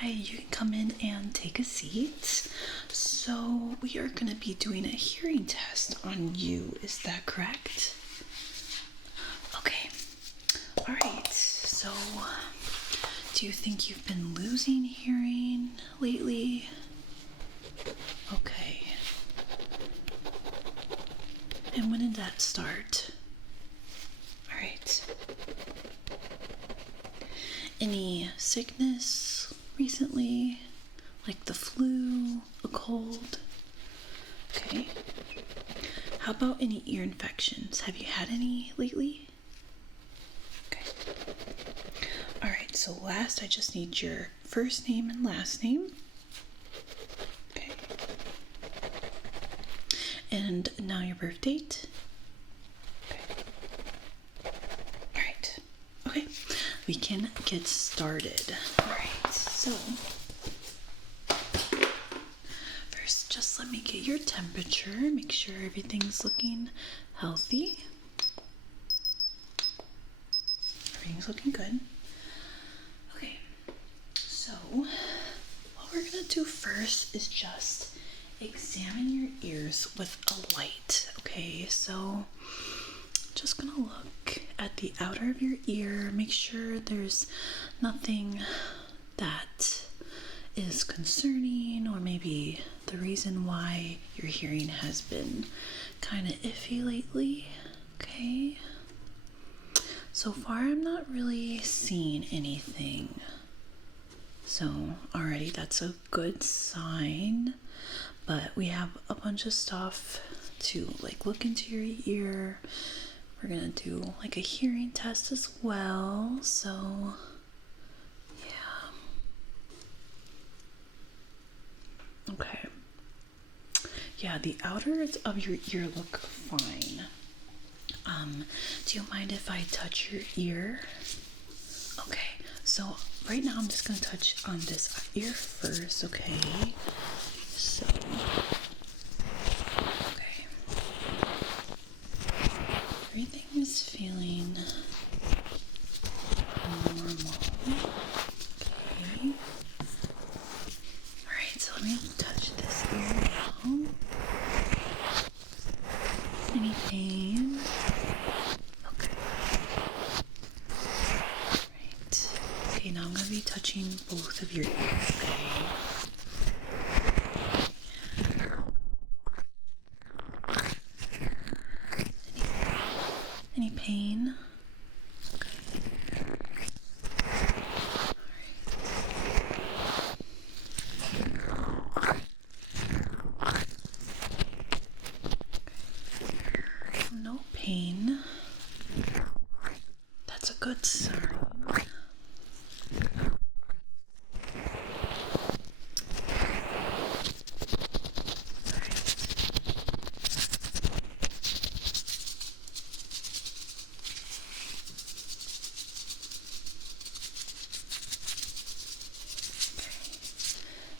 Hi, you can come in and take a seat. So, we are going to be doing a hearing test on you. Is that correct? Okay. All right. So, do you think you've been losing hearing lately? Okay. And when did that start? All right. Any sickness recently? Like the flu, a cold? Okay. How about any ear infections? Have you had any lately? Okay. All right, so last I just need your first name and last name. Okay. And now your birth date. Okay. All right. Okay. We can get started. All right, so first just let me get your temperature, make sure everything's looking healthy. Everything's looking good. Okay, so what we're gonna do first is just examine your ears with a light. Okay, so just gonna look at the outer of your ear, make sure there's nothing that is concerning or maybe the reason why your hearing has been kind of iffy lately. Okay, so far I'm not really seeing anything, so already that's a good sign, but we have a bunch of stuff to like look into your ear. We're gonna do like a hearing test as well, so yeah. Okay. Yeah, the outers of your ear look fine. Do you mind if I touch your ear? Okay, so right now I'm just gonna touch on this ear first, okay? So, okay. Everything is feeling normal. Okay. Alright, so let me touch this ear now. Any pain? Okay. Alright. Okay, now I'm going to be touching both of your ears, okay? Any pain? Okay. No pain. That's a good sign.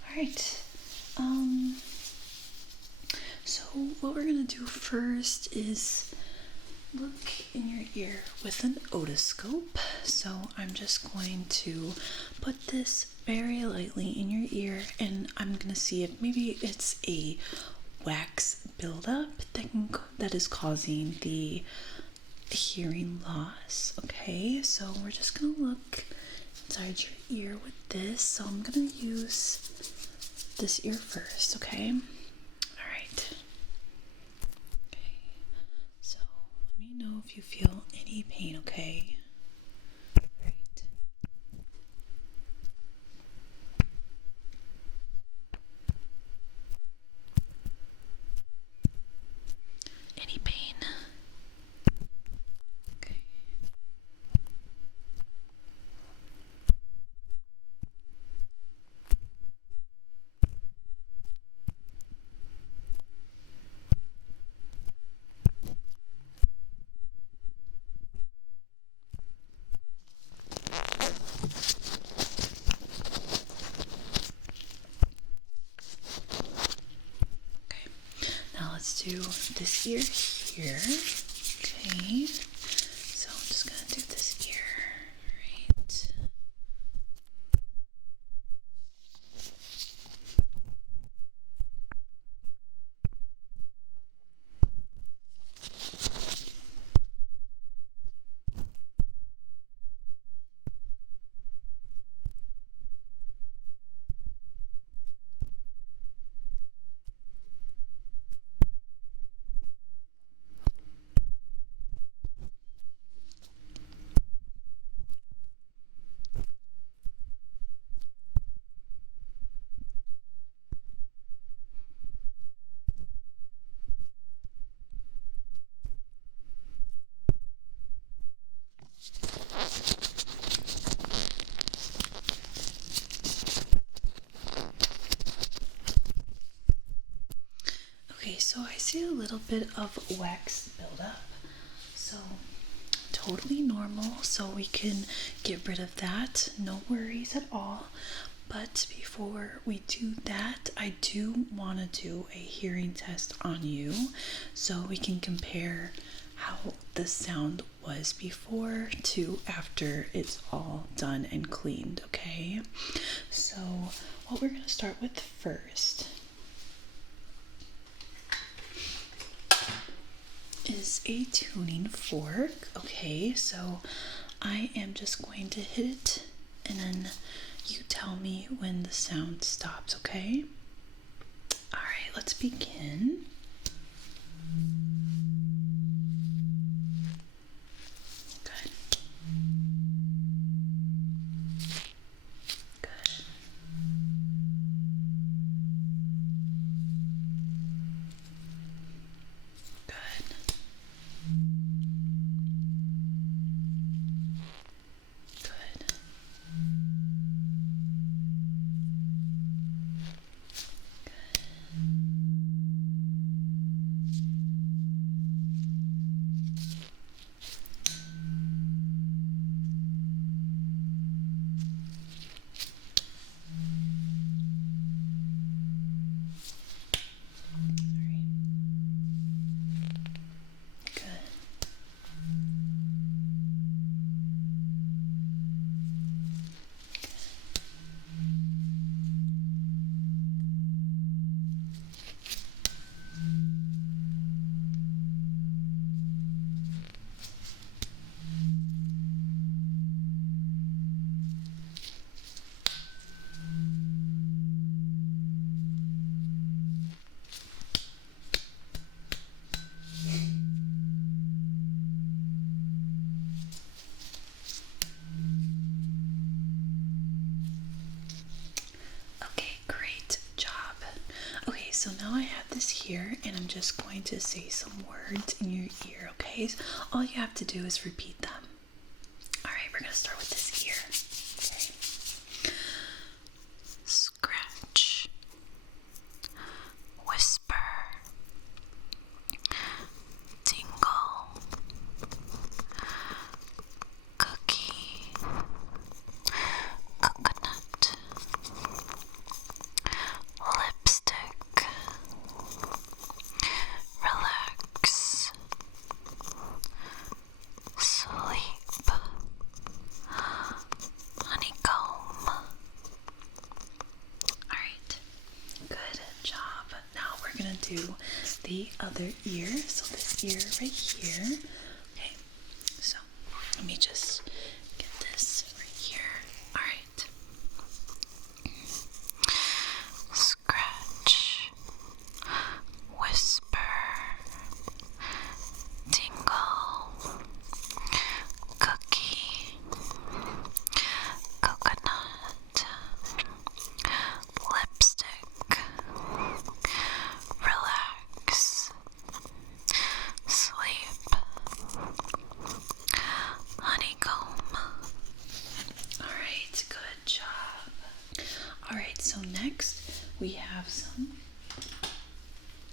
Alright. So what we're gonna do first is look in your ear with an otoscope. So I'm just going to put this very lightly in your ear and I'm gonna see if maybe it's a wax buildup that is causing the hearing loss. Okay, so we're just gonna look inside your ear with this. So I'm gonna use this ear first, okay? All right. Okay, so let me know if you feel any pain, okay? All right. Any pain? Okay. Now let's do this ear here. Okay. So I'm just gonna do this ear. Right. see a little bit of wax buildup. So totally normal, so we can get rid of that. No worries at all. But before we do that, I do want to do a hearing test on you so we can compare how the sound was before to after it's all done and cleaned, okay? So what we're going to start with first is a tuning fork. Okay, so I am just going to hit it and then you tell me when the sound stops, okay? All right, let's begin. Good. Good. Good. Okay, great job. Okay, so now I have this here and I'm just going to say some words in your ear, okay? So all you have to do is repeat them. All right, we're gonna start with this ear. Okay. Scratch. Whisper. Tingle. Cookie. Coconut. Lipstick. Relax. Sleep. Honeycomb. Alright, good job. Now we're gonna do the other ear. So this ear right here. Okay, so let me just get this right here. Alright. Scratch. Whisper. Tingle. Cookie. Coconut. Lipstick. Relax. Sleep. Honeycomb. Alright, good job. Alright, so next we have some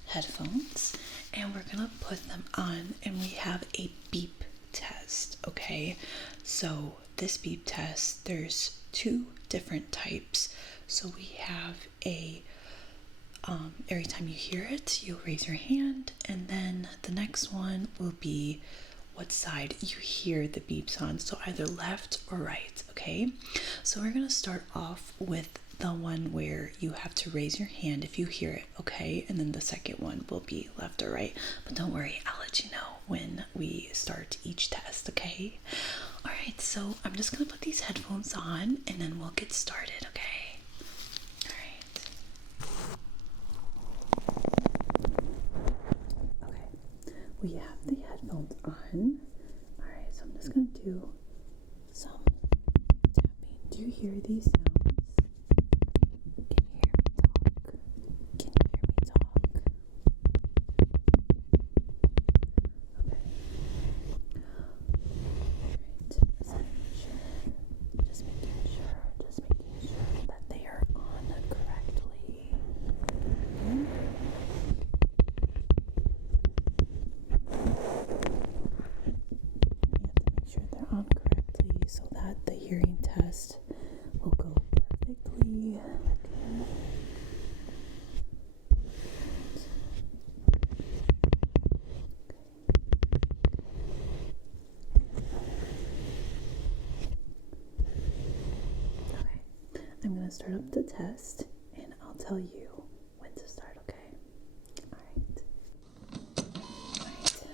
headphones and we're gonna put them on and we have a beep test, okay? So this beep test, there's two different types. So we have a every time you hear it, you'll raise your hand, and then the next one will be what side you hear the beeps on, so either left or right, okay? So we're gonna start off with the one where you have to raise your hand if you hear it, okay? And then the second one will be left or right, but don't worry, I'll let you know when we start each test, okay? All right, so I'm just gonna put these headphones on and then we'll get started, okay? All right. Okay, we have the headphones on. All right, so I'm just gonna do some tapping. Do you hear these sounds? Can you hear me talk? Can you hear me talk? Okay. Alright, just making sure. start up the test and I'll tell you when to start, okay? Alright. Alright. So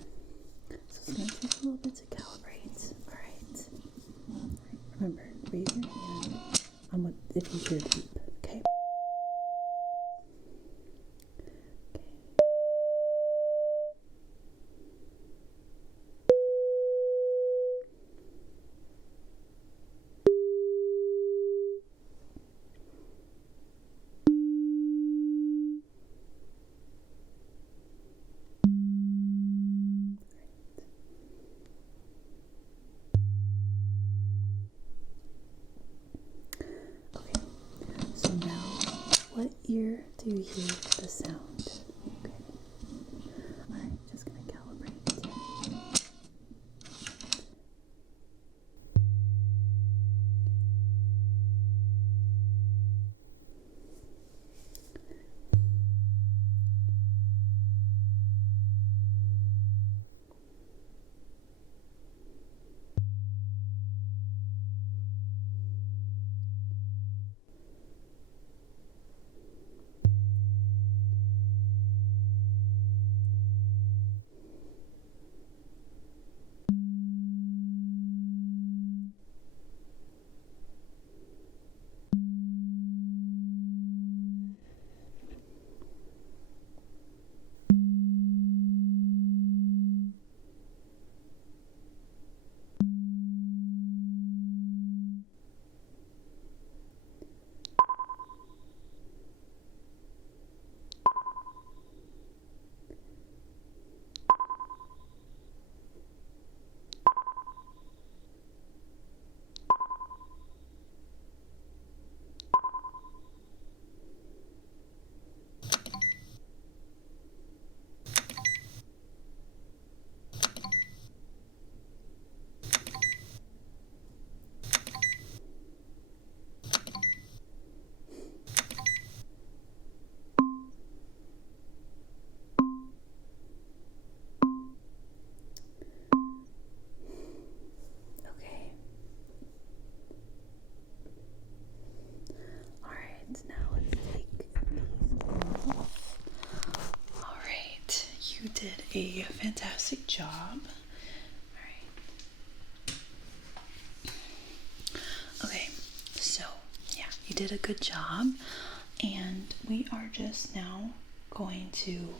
it's going to take a little bit to calibrate. Alright. Remember, raise your hand if you hear beep, okay? So now, what ear do you hear the sound? Okay. Alright, just gonna calibrate. Now let's take these off. Alright, you did a fantastic job. Alright. Okay, so yeah, you did a good job. And we are just now going to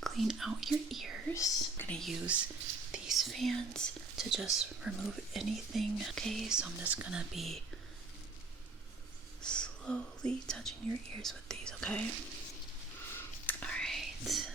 clean out your ears. I'm going to use these fans to just remove anything. Okay, so I'm just going to be slowly touching your ears with these, okay? Alright.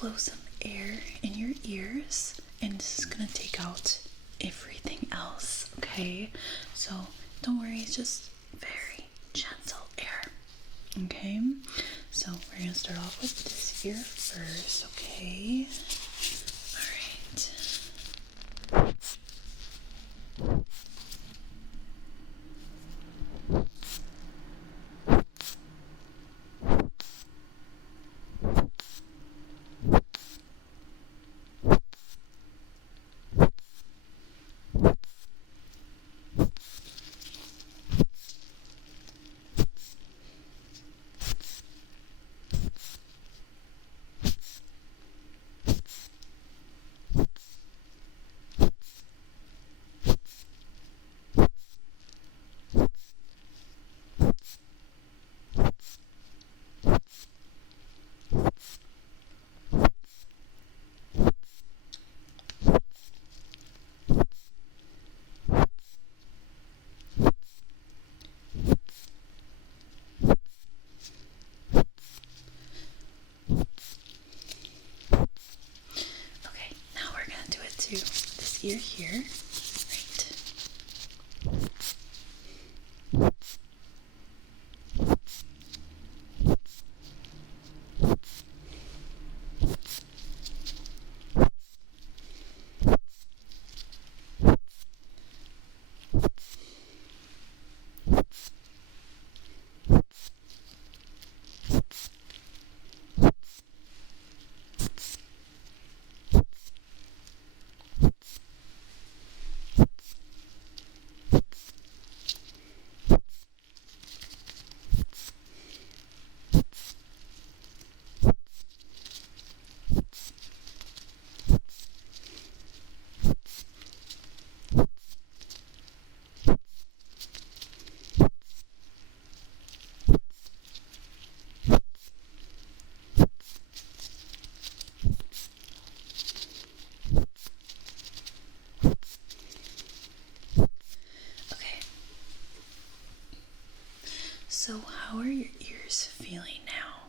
Blow some air in your ears, and this is gonna take out everything else, okay? So don't worry, it's just very gentle air, okay? So we're gonna start off with this ear first, okay? Alright. Okay, now we're gonna do it to this ear here. Okay. So how are your ears feeling now?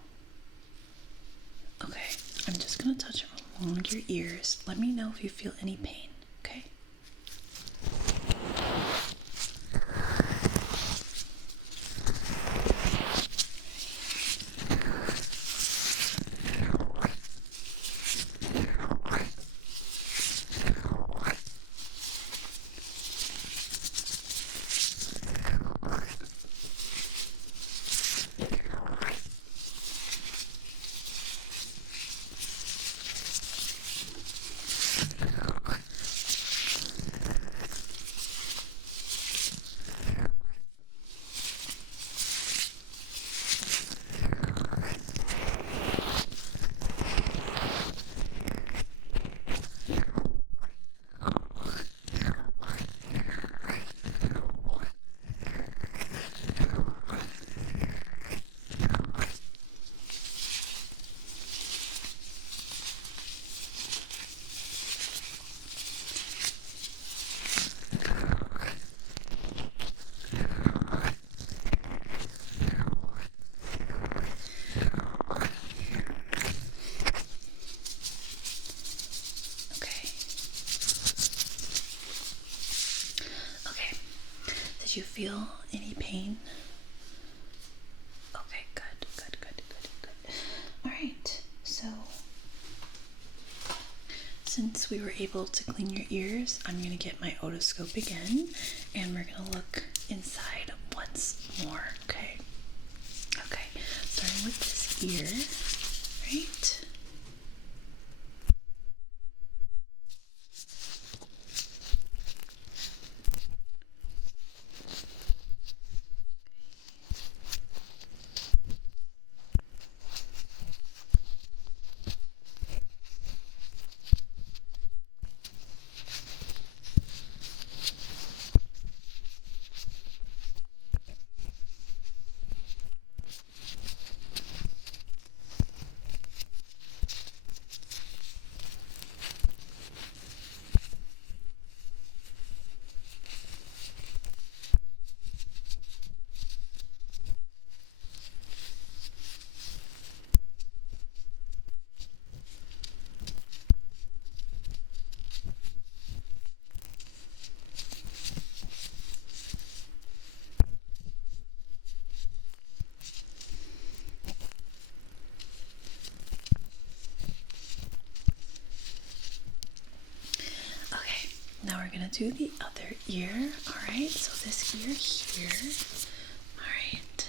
Okay, I'm just gonna touch them along your ears. Let me know if you feel any pain, okay? Okay. Did you feel any pain? Okay, good. Alright, so since we were able to clean your ears, I'm gonna get my otoscope again and we're gonna look inside once more, okay? Okay, starting with this ear, right? now we're gonna do the other ear. All right, so this ear here. All right.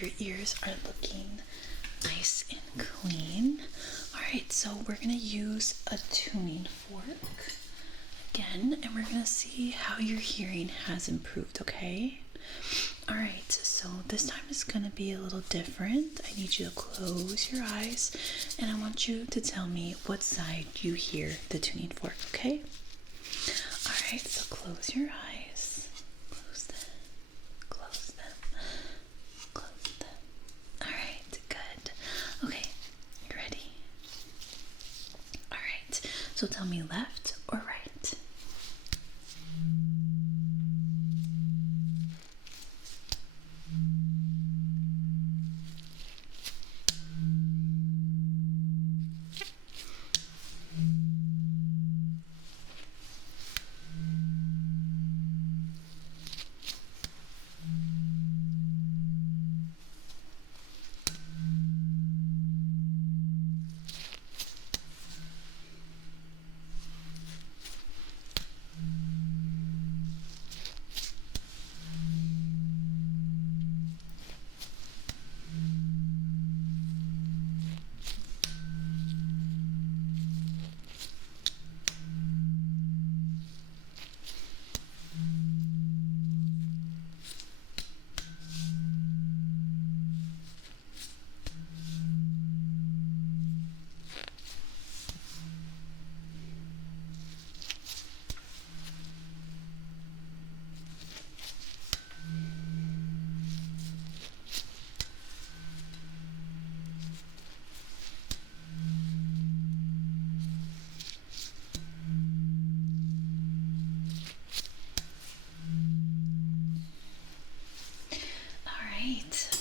Your ears are looking nice and clean. All right, so we're gonna use a tuning fork again, and we're gonna see how your hearing has improved, okay? All right, so this time is gonna be a little different. I need you to close your eyes, and I want you to tell me what side you hear the tuning fork, okay? All right, so close your eyes. Close them. Close them. Close them. All right, good. Okay, you ready? All right, so tell me left or right.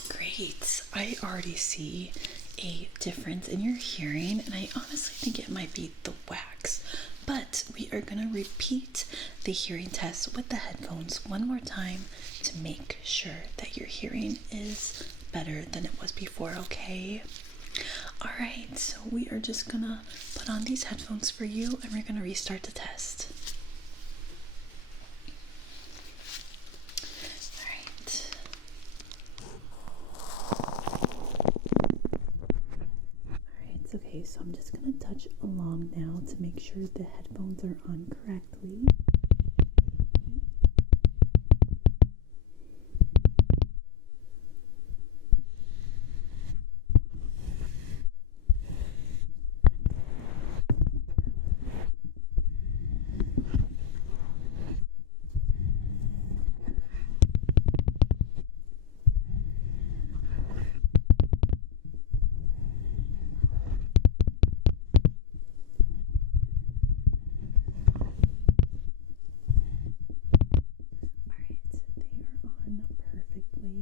Great. I already see a difference in your hearing, and I honestly think it might be the wax. But we are going to repeat the hearing test with the headphones one more time to make sure that your hearing is better than it was before, okay? Alright, so we are just going to put on these headphones for you, and we're going to restart the test. Okay, so I'm just going to touch along now to make sure the headphones are on correctly.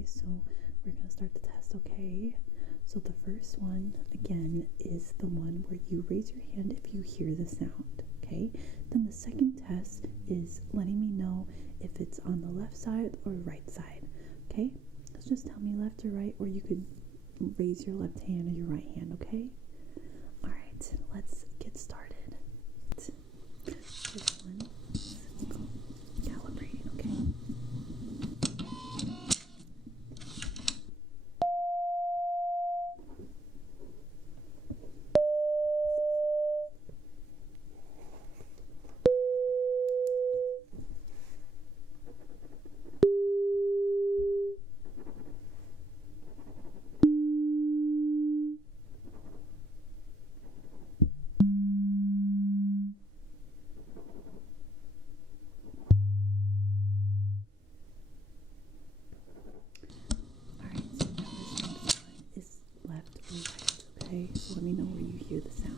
So we're going to start the test, okay? So the first one, again, is the one where you raise your hand if you hear the sound, okay? Then the second test is letting me know if it's on the left side or right side, okay? So just tell me left or right, or you could raise your left hand or your right hand, okay? All right, let's get started. This one is calibrating, okay? Okay, so let me know where you hear the sound.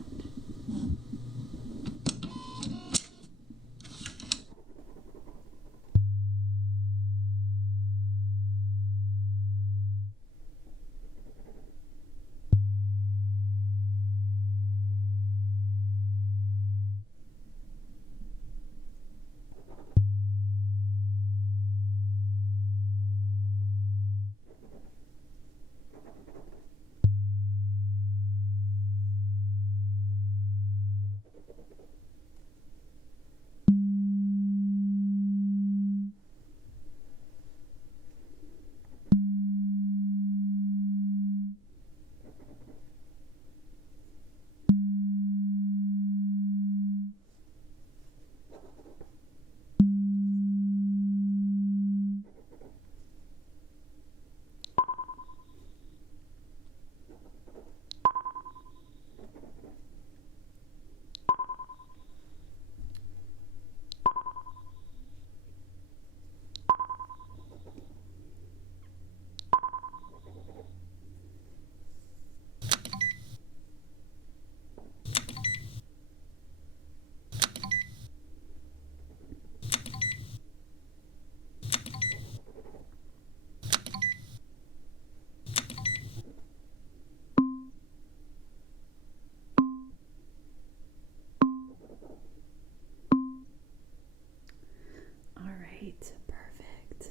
Alright, perfect.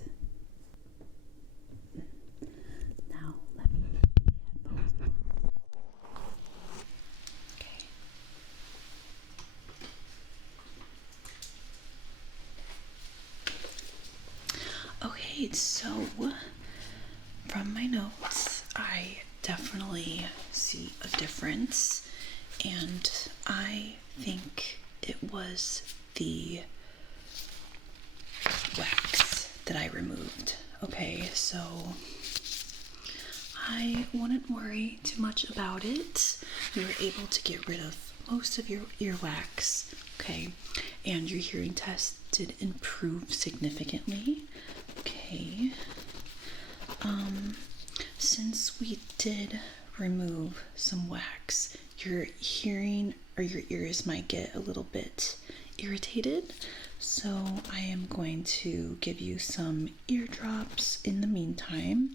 Now let me put the headphones on. Okay, so from my notes, I definitely see a difference, and I think it was the wax that I removed. Okay, so I wouldn't worry too much about it. You were able to get rid of most of your earwax, okay, and your hearing test did improve significantly. Okay, since we did remove some wax, your hearing or your ears might get a little bit irritated, so I am going to give you some eardrops in the meantime.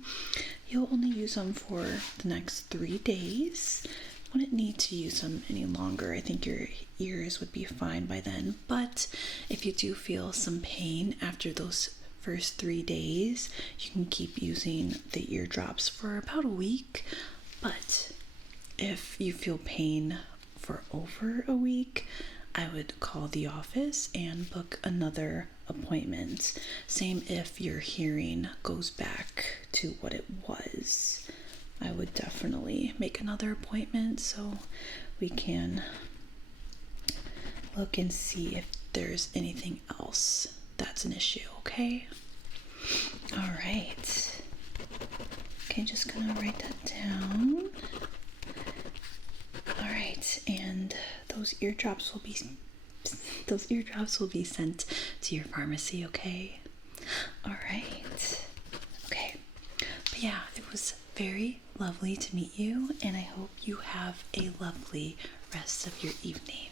You'll only use them for the next 3 days. Wouldn't need to use them any longer. I think your ears would be fine by then, but if you do feel some pain after those first 3 days, you can keep using the eardrops for about a week. But if you feel pain for over a week, I would call the office and book another appointment. Same if your hearing goes back to what it was. I would definitely make another appointment so we can look and see if there's anything else that's an issue, okay? All right. Okay, just gonna write that down. All right, and those eardrops will be sent to your pharmacy, okay? All right. Okay. But yeah, it was very lovely to meet you, and I hope you have a lovely rest of your evening.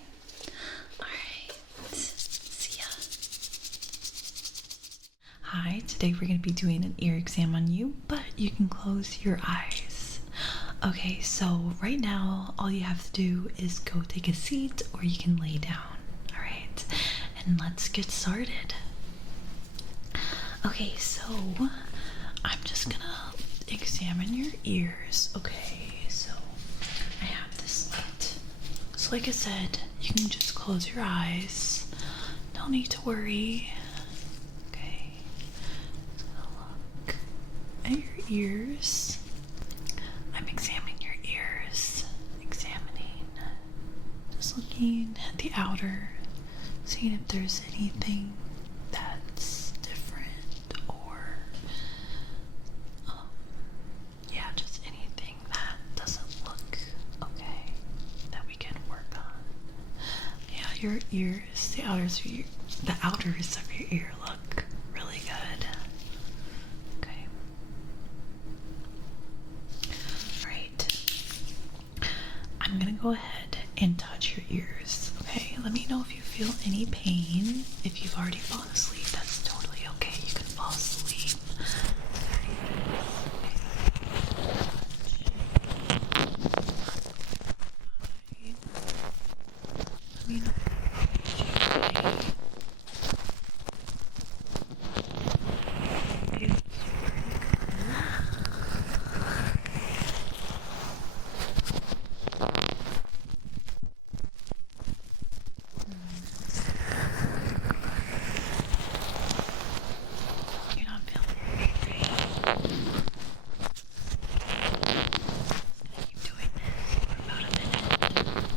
All right. See ya. Hi, today we're going to be doing an ear exam on you, but you can close your eyes. Okay, so right now, all you have to do is go take a seat, or you can lay down. All right, and let's get started. Okay, so I'm just gonna just examine your ears. Okay, so I have this light. So like I said, you can just close your eyes. No need to worry. Okay, just gonna look at your ears. I'm examining your ears. Just looking at the outer, seeing if there's anything that's different or yeah, just anything that doesn't look okay that we can work on. Yeah, your ears, the outers of your ear look really good. Okay. Alright. I'm gonna go ahead and touch your ears. Okay, let me know if you feel any pain. If you've already fallen asleep, that's totally okay. You can fall asleep. Let me know. You're not feeling great. Keep doing this for about a minute.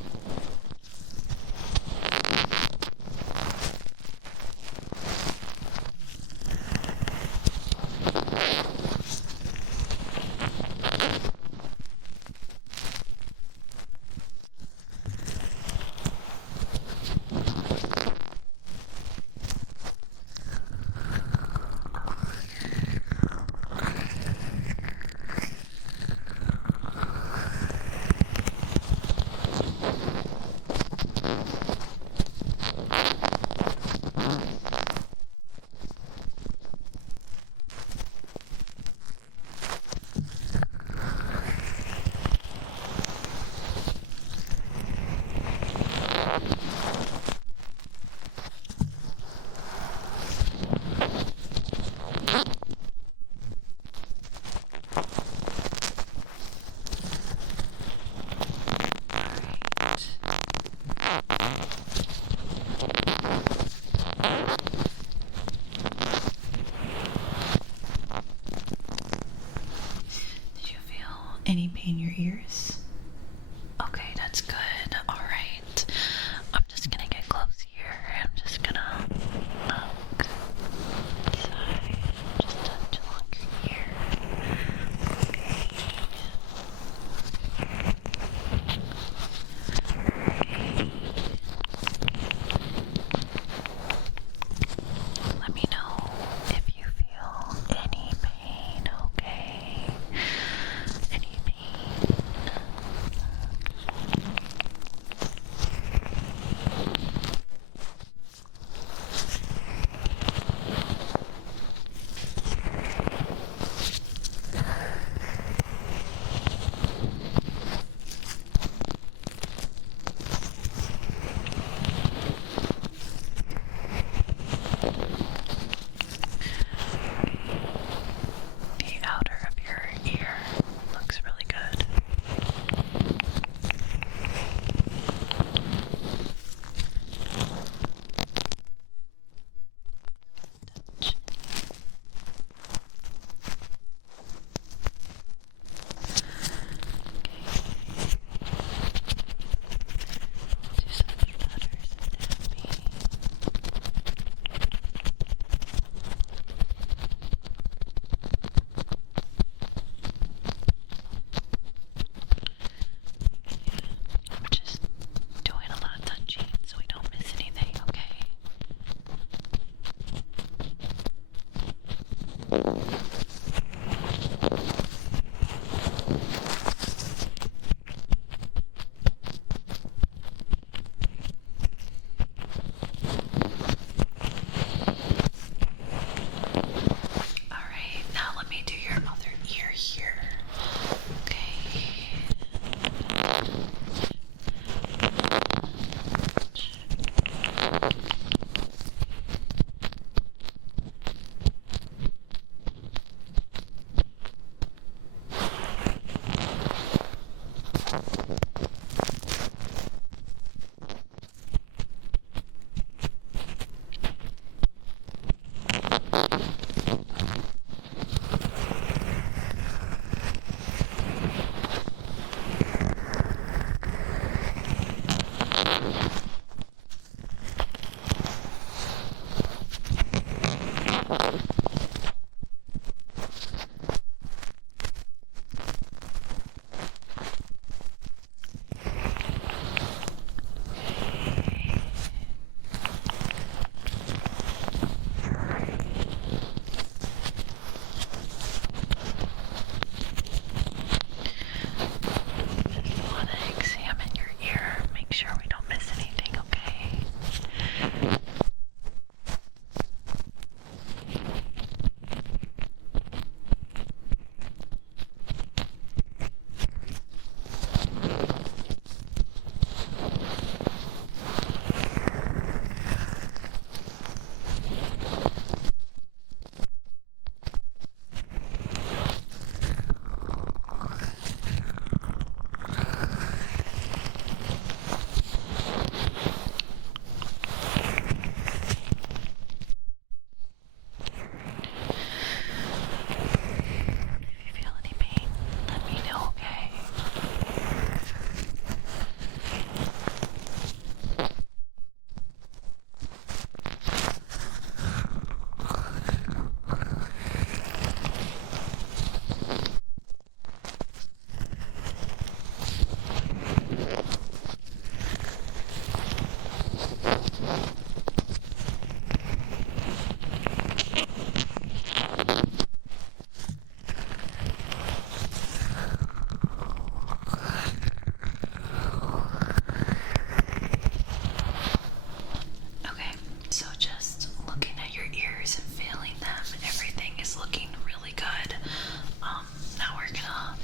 Did you feel any pain in your ears? Okay, that's good. Alright. I'm just gonna get close here. I'm just gonna look inside. Just touch along your ear. Okay. Let me know if you feel any pain, okay? Any pain. good. Now we're gonna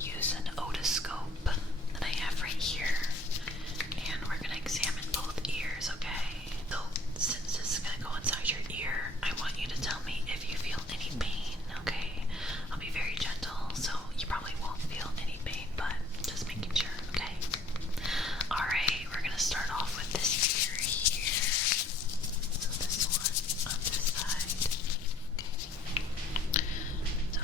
use an otoscope that I have right here, and we're gonna examine both ears, okay? So since this is gonna go inside your ear, I want you to tell me if you feel any pain, okay? I'll be very gentle, so you probably won't feel any pain, but just making sure, okay? Alright, we're gonna start off with this ear here. So this one on this side. Okay. So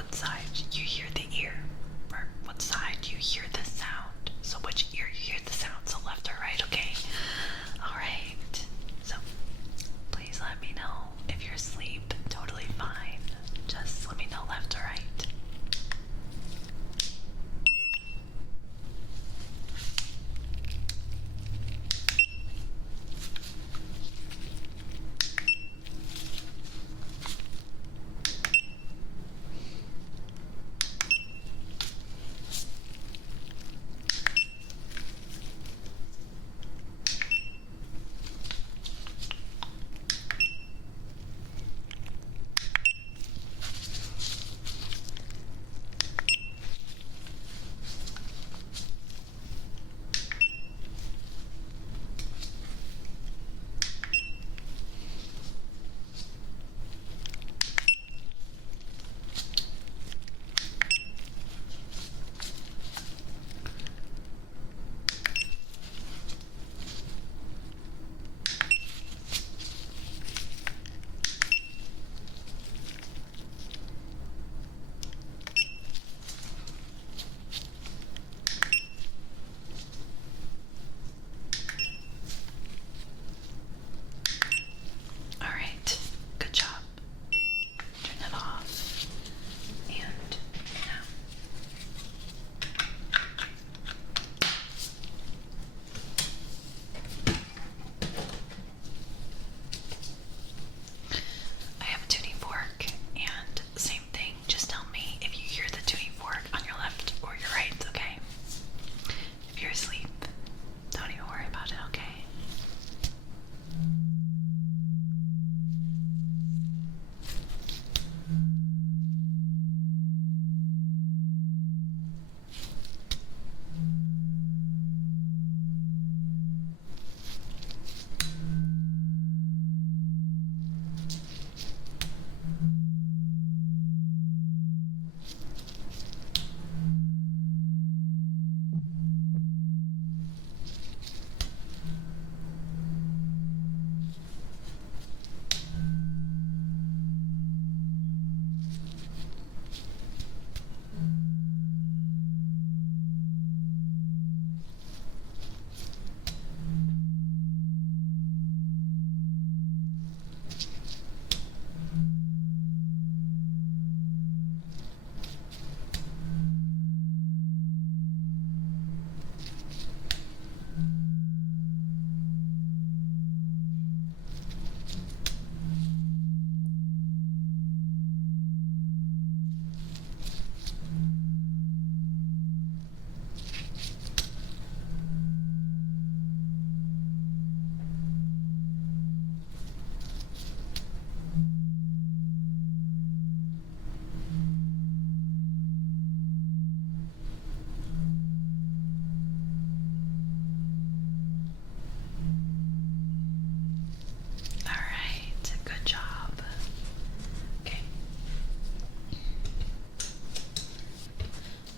what side you hear the ear, or what side you hear the sound. So which ear you hear the sound, so left or right, okay? Alright, so please let me know if you're asleep. Totally fine. Just let me know left or right.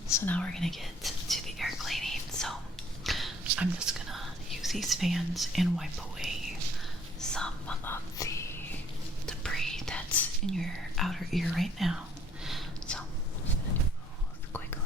So now we're gonna get to the air cleaning. So I'm just gonna use these fans and wipe away some of the debris that's in your outer ear right now. So I'm just gonna do both quickly.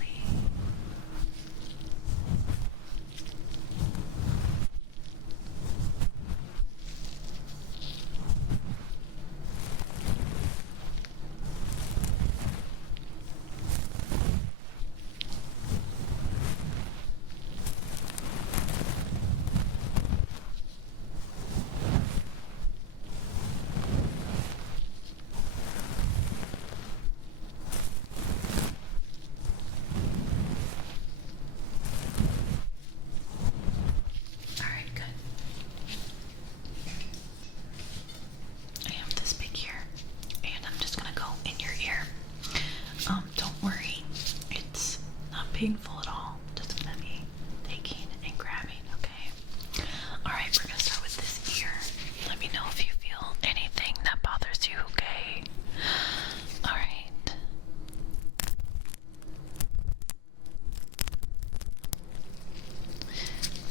Painful at all. Just gonna be taking and grabbing, okay? Alright, we're gonna start with this ear. Let me know if you feel anything that bothers you, okay? Alright.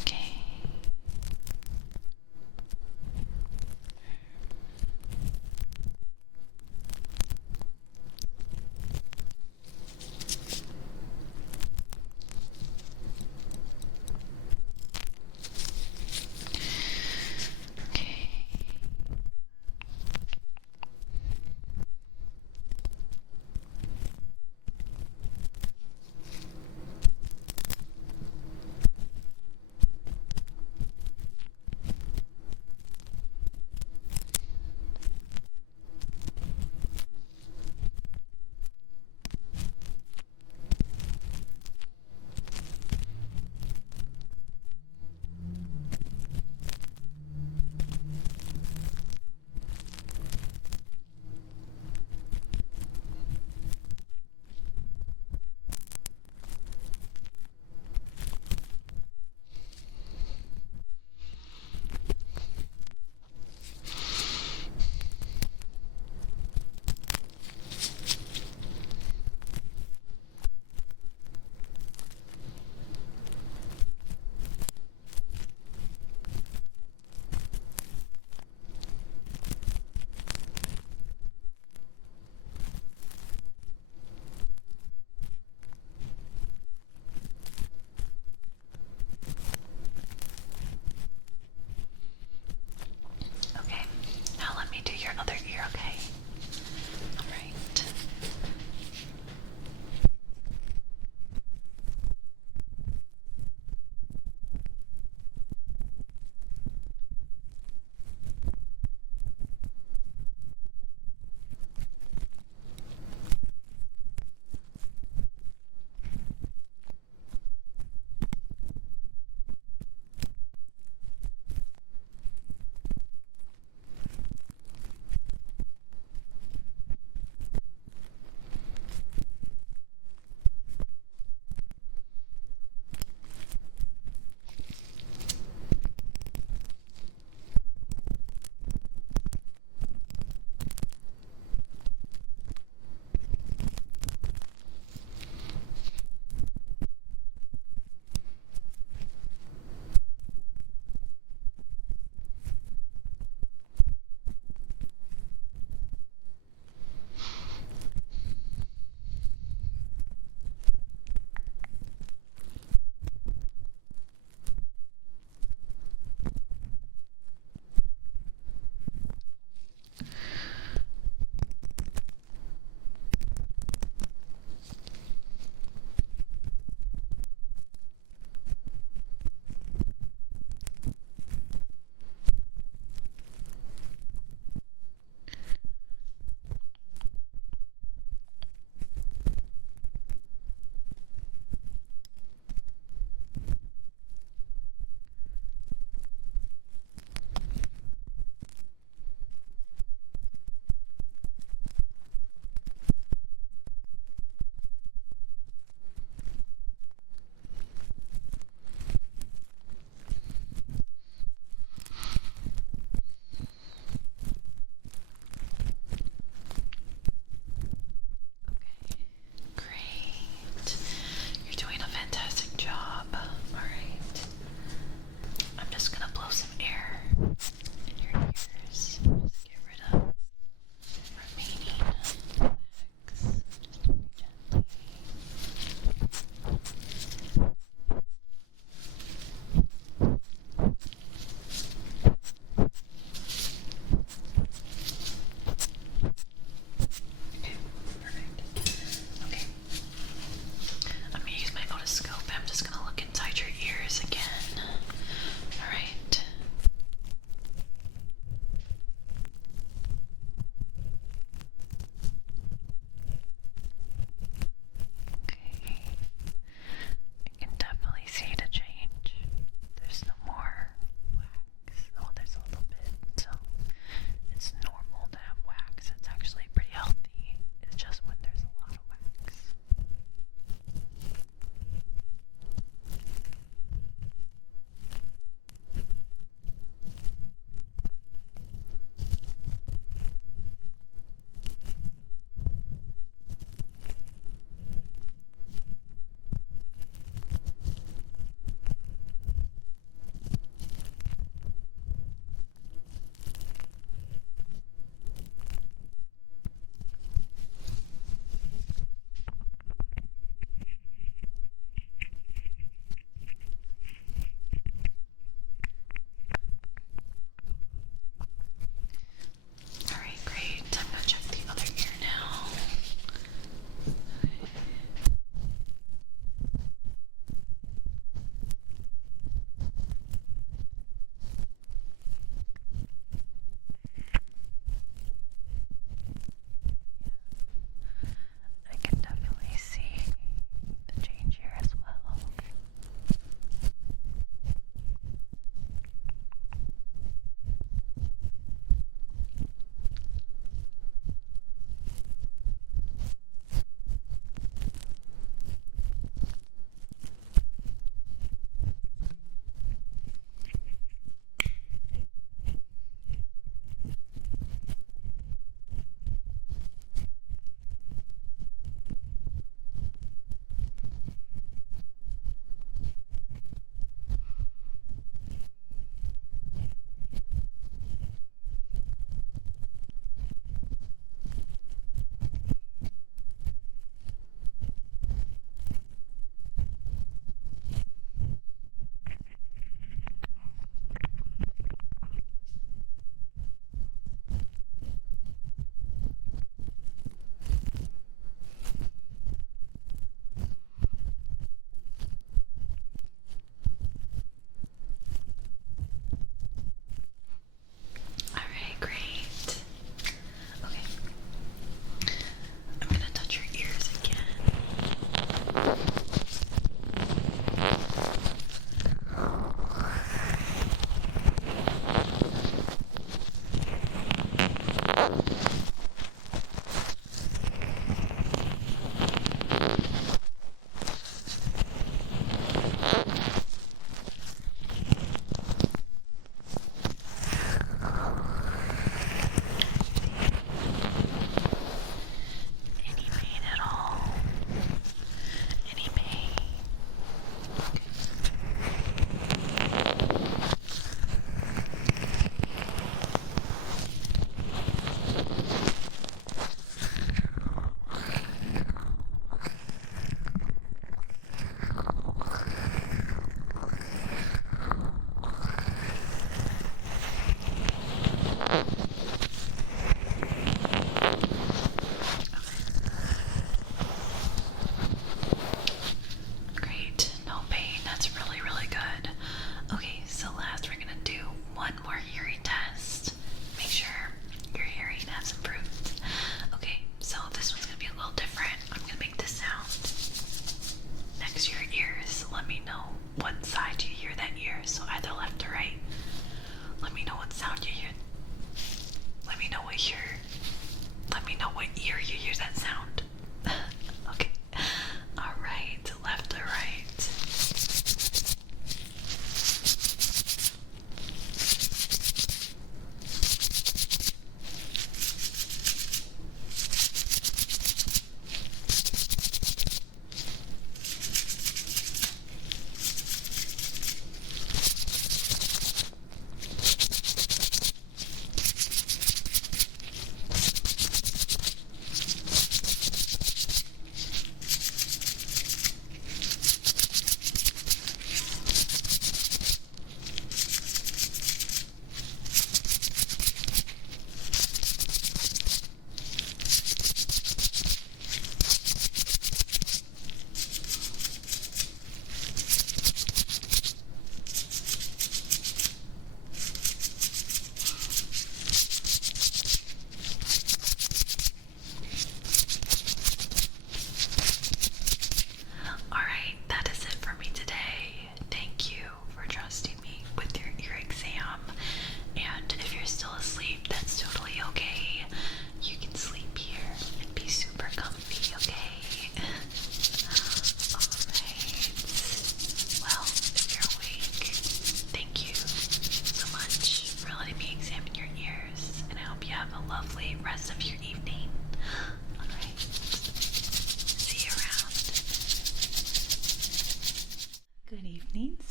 Okay.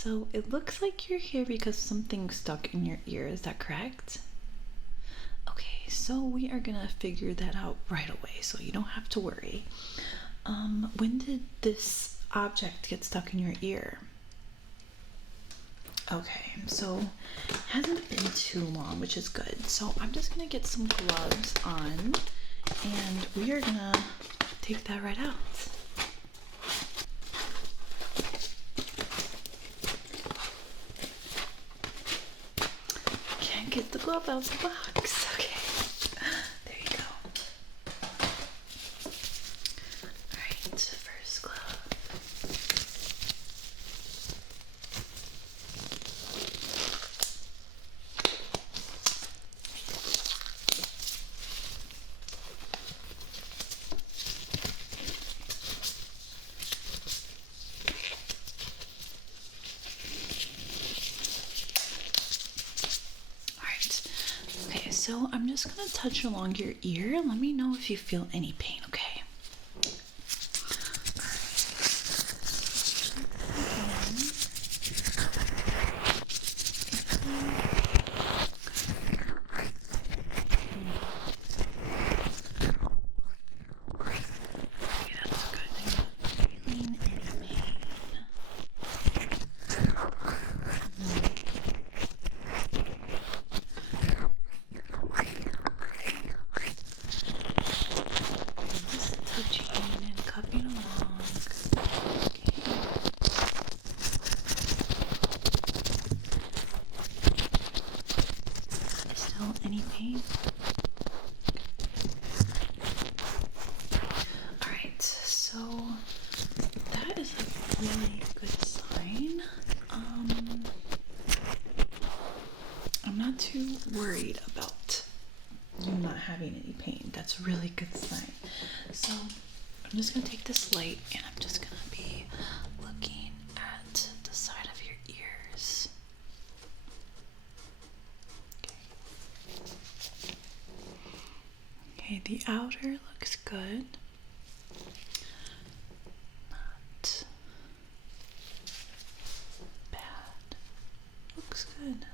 so it looks like you're here because something's stuck in your ear. Is that correct? Okay, so we are gonna figure that out right away, so you don't have to worry. When did this object get stuck in your ear? Okay, so it hasn't been too long, which is good. So I'm just gonna get some gloves on, and we are gonna take that right out. Can't get the glove out of the box. Okay, there you go. Alright, first glove. Okay, so I'm just gonna touch along your ear. Let me know if you feel any pain, okay? Yeah, that's good. I'm not feeling any pain. Just touching and cupping along. Okay. Still any pain? Alright, so that is a really good sign. I'm not too worried about you not having any pain. That's a really good sign. So I'm just gonna take this light and I'm just gonna be looking at the side of your ears. Okay, the outer looks good. Not bad. Looks good.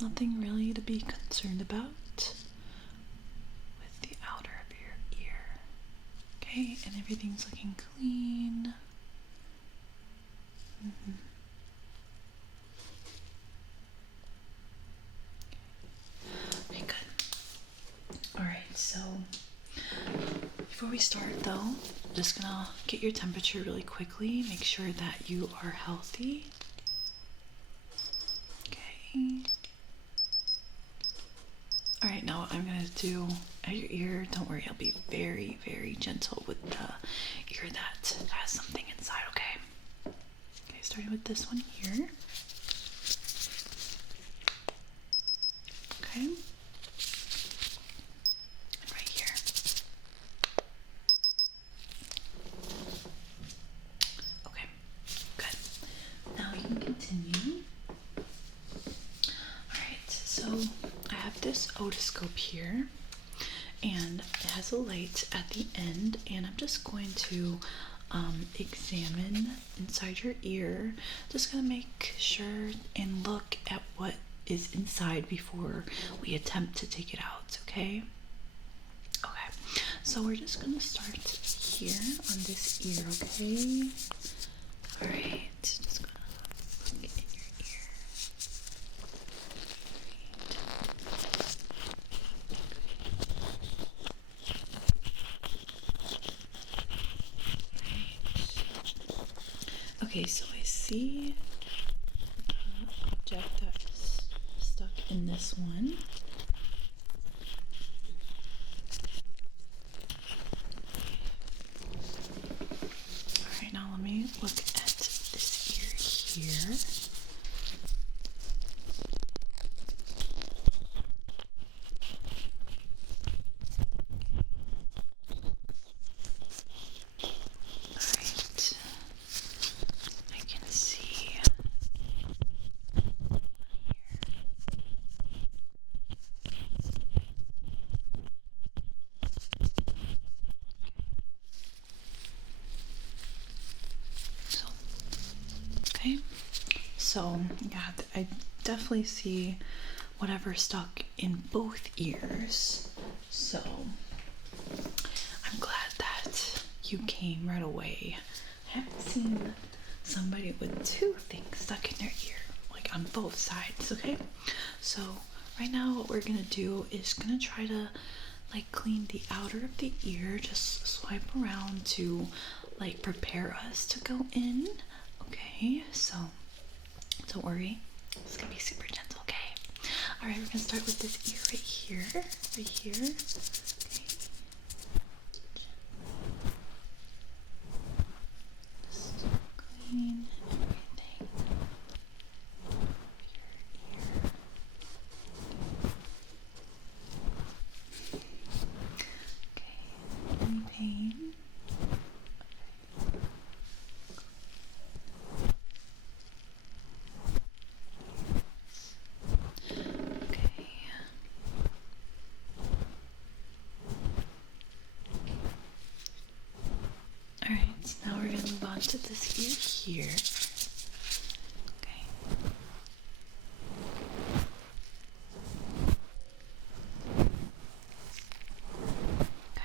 Nothing really to be concerned about with the outer of your ear. Okay, and everything's looking clean. Okay, good. Alright, so before we start though, I'm just gonna get your temperature really quickly, make sure that you are healthy. Okay. Alright, now what I'm gonna do at your ear, don't worry, I'll be very, very gentle with the ear that has something inside, okay? Okay, starting with this one here. Okay. And right here. Okay, good. Now we can continue. Alright, so I have this otoscope here, and it has a light at the end, and I'm just going to examine inside your ear. Just gonna make sure and look at what is inside before we attempt to take it out, okay? Okay, so we're just gonna start here on this ear, okay? Alright, just gonna look in your ear. Okay, so I see an object that's stuck in this one. Alright, now let me look at this ear here. Alright, I can see here. Okay, so yeah, I definitely see whatever stuck in both ears. So I'm glad that you came right away. I haven't seen somebody with two things stuck in their ear, like on both sides. Okay, so right now what we're gonna do is gonna try to like clean the outer of the ear, just swipe around to like prepare us to go in. Okay, so don't worry, it's gonna be super gentle. Okay, all right, we're gonna start with this ear right here, right here. Okay, just clean everything of your ear. Okay, any pain? Okay. Alright, so now we're going to move on to this ear here. Okay. Okay.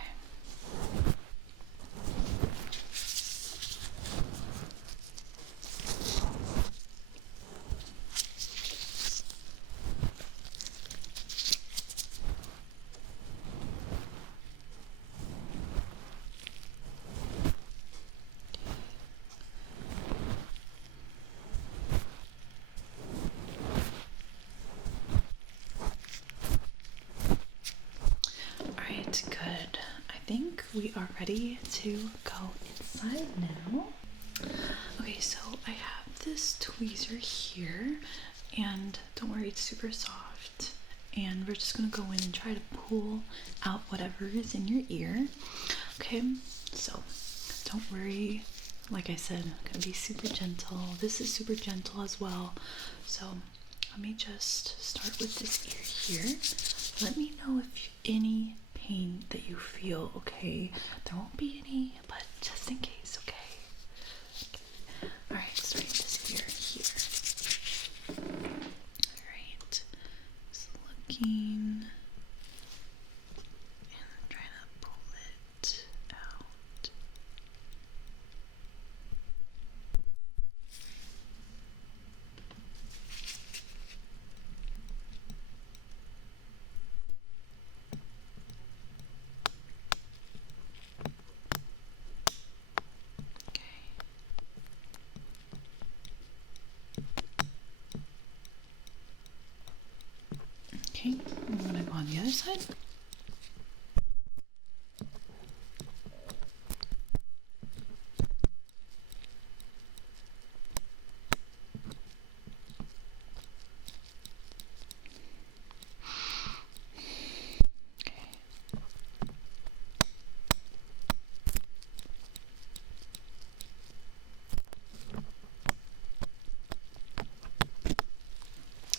Alright, good. I think we are ready to go inside now. Okay, so I have this tweezer here, and don't worry, it's super soft. And we're just gonna go in and try to pull out whatever is in your ear. Okay, so don't worry. Like I said, I'm gonna be super gentle. This is super gentle as well. So let me just start with this ear here. Let me know if any pain that you feel, okay? There won't be any, but just in case, okay? Alright, start this ear here. Alright, just looking and trying to pull it out. Okay, I'm gonna go on the other side.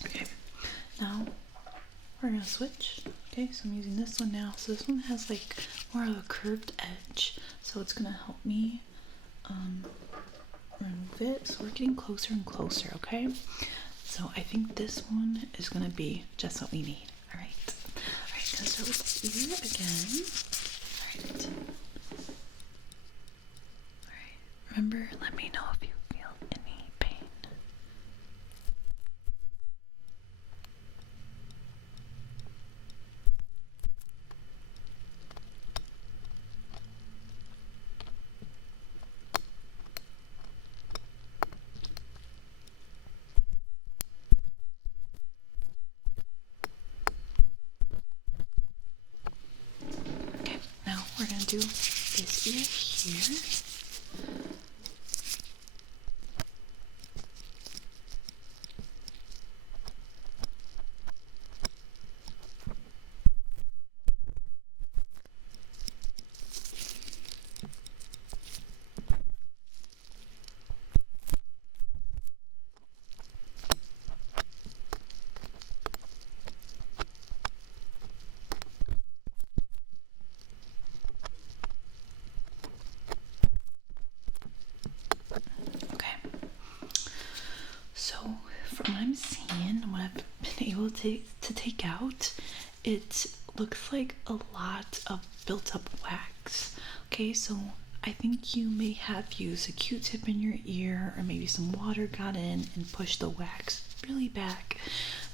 Okay, now we're gonna switch. Okay, so I'm using this one now. So this one has like more of a curved edge, so it's gonna help me remove it. So we're getting closer and closer. Okay, so I think this one is gonna be just what we need. All right, gonna start with the ear again. All right. Remember, let me know if you feel any pain. Okay, now we're gonna do this ear here. able to take out, it looks like a lot of built up wax. Okay, so I think you may have used a Q-tip in your ear, or maybe some water got in and pushed the wax really back.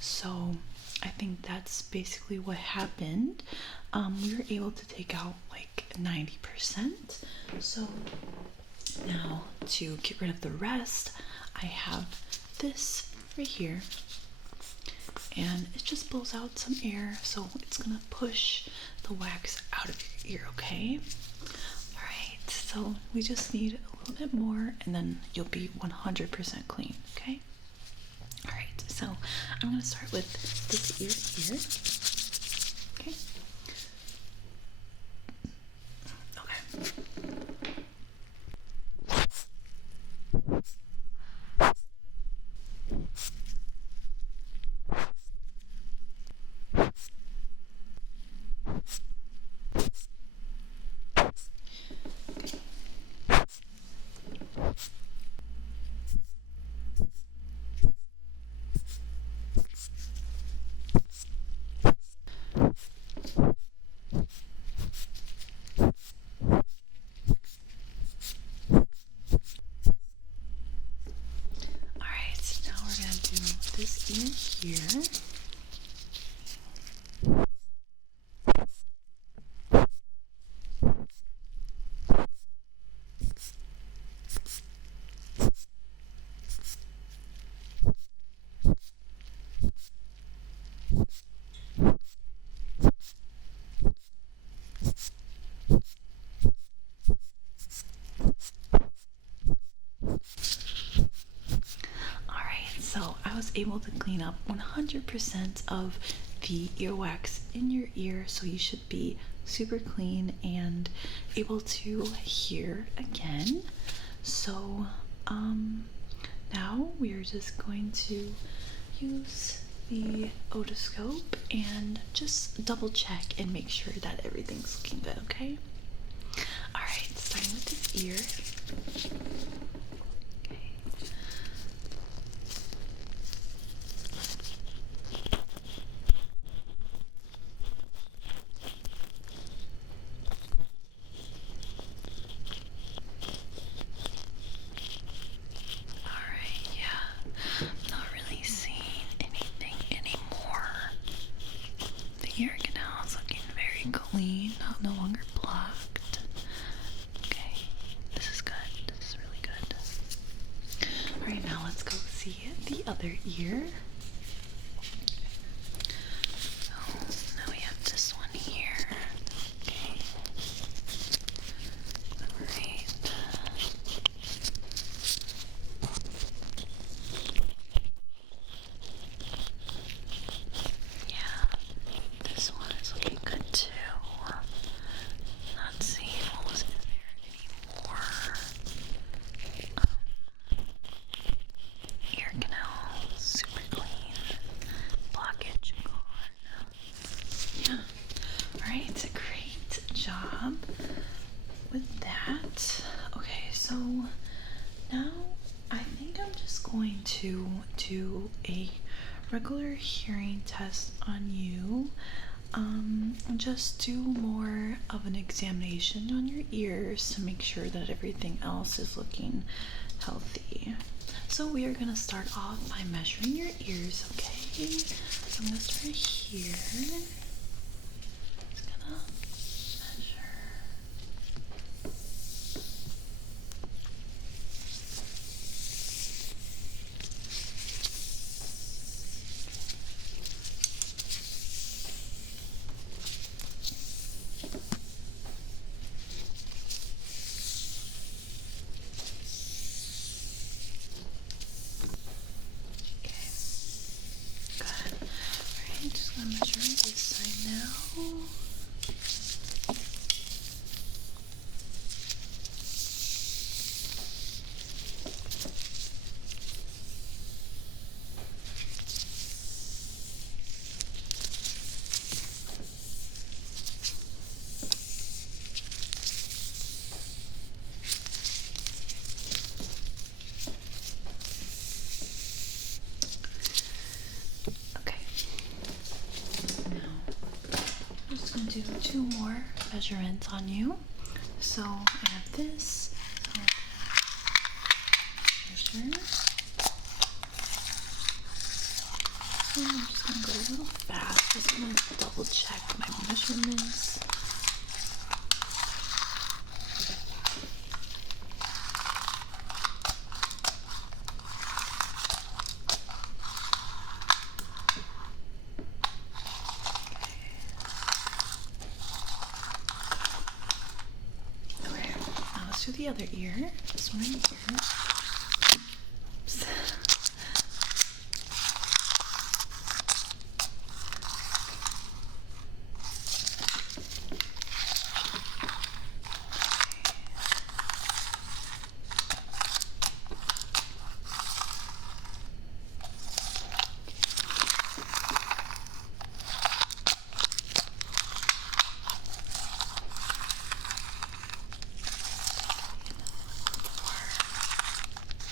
So I think that's basically what happened. We were able to take out like 90%. So now to get rid of the rest, I have this right here, and it just blows out some air, so it's gonna push the wax out of your ear. Okay, all right, so we just need a little bit more and then you'll be 100% clean. Okay, all right, so I'm gonna start with this ear here. Okay, alright, now we're gonna do this ear here. Alright, so I was able to clean up 100% of the earwax in your ear, so you should be super clean and able to hear again. So now we are just going to use the otoscope and just double check and make sure that everything's looking good. Okay, alright, starting with this ear. Not really seeing anything anymore. The ear canal is looking very clean, no longer blocked. Okay, this is good. This is really good. Alright, now let's go see the other ear. So now we have this one here. Okay. Alright. This one is looking good too. Not seeing what was in there anymore. Ear canal, super clean. Blockage gone. Yeah. Alright, great job with that. Okay, so now I think I'm just going to do a regular hearing test on you. Just do more of an examination on your ears to make sure that everything else is looking healthy. So we are going to start off by measuring your ears, okay? So I'm going to start here. Just going to measure. Just gonna measure this side measurement on you. So I have this. So measure. And I'm just gonna go a little fast. Just gonna double check my measurements. Okay, now let's do the other ear. This one right here. Oops.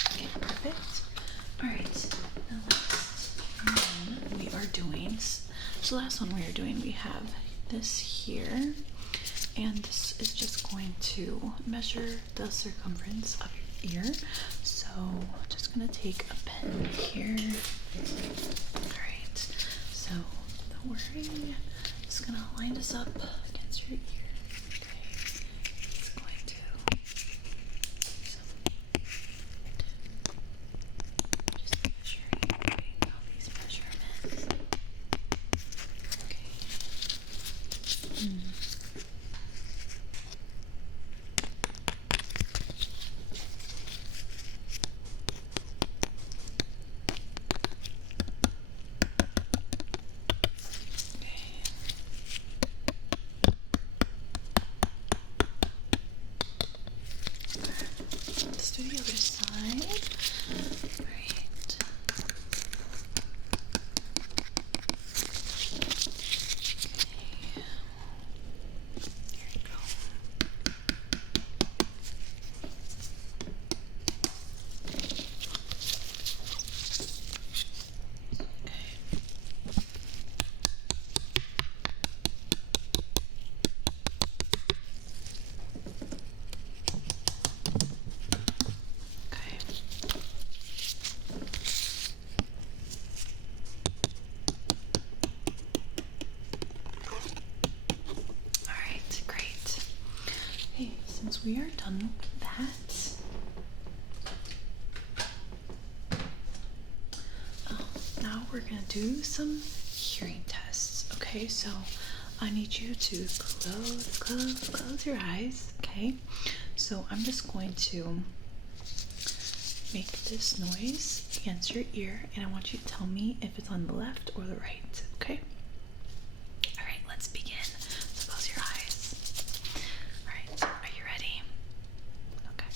Okay, perfect. All right, now last one we are doing. So last one we are doing, we have this here, and this is just going to measure the circumference of your ear. So I'm just gonna take a pen here. All right. So don't worry. I'm just gonna line this up against your ear. Okay. It's going to. Just make sure you're getting all these measurements. Okay. Let's do the other side. Right. Okay. Here you go. Okay. All right, great. Okay, since we are done with that, now we're gonna do some hearing tests. Okay, so I need you to close your eyes. Okay, so I'm just going to make this noise against your ear, and I want you to tell me if it's on the left or the right. Okay. All right, let's begin. So close your eyes. All right, are you ready? Okay.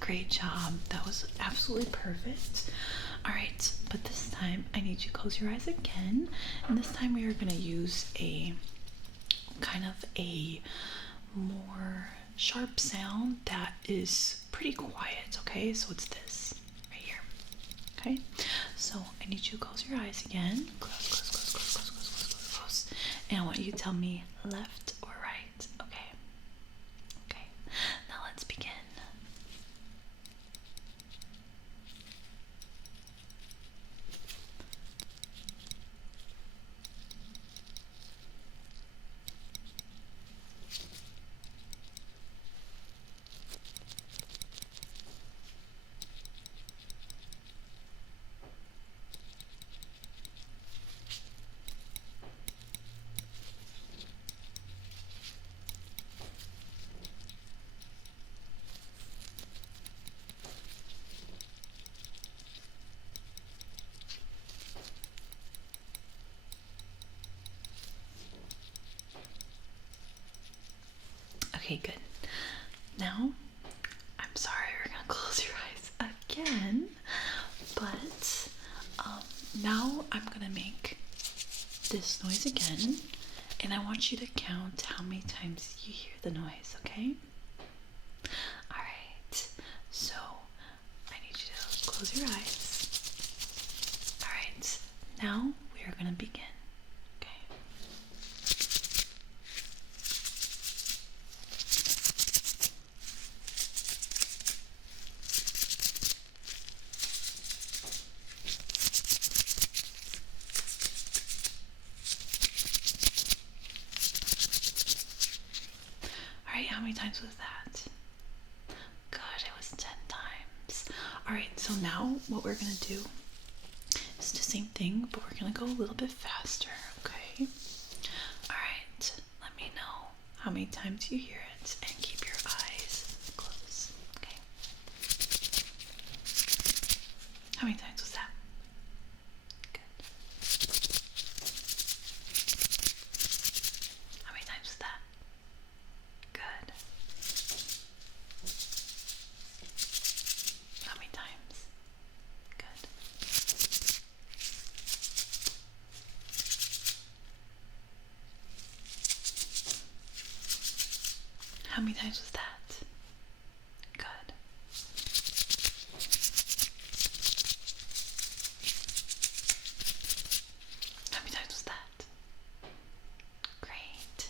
Great job. That was absolutely perfect. All right, but this time I need you to close your eyes again, and this time we are going to use a kind of a more sharp sound that is pretty quiet. Okay, so it's this right here. Okay, so I need you to close your eyes again. Close. And I want you to tell me left or right. Okay, now let's begin. Okay, good. Now, I'm sorry, we're gonna close your eyes again, but now I'm gonna make this noise again, and I want you to count how many times you hear the noise, okay? Alright, so I need you to close your eyes. Alright, now we are gonna begin, okay? Alright, how many times was that? Good, it was 10 times. Alright, so now what we're gonna do is the same thing, but we're gonna go a little bit faster, okay? Alright, let me know how many times you hear it and keep your eyes closed, okay? How many times was that? Good. How many times was that? Good. How many times? Good. How many times was that? Good. How many times was that? Great.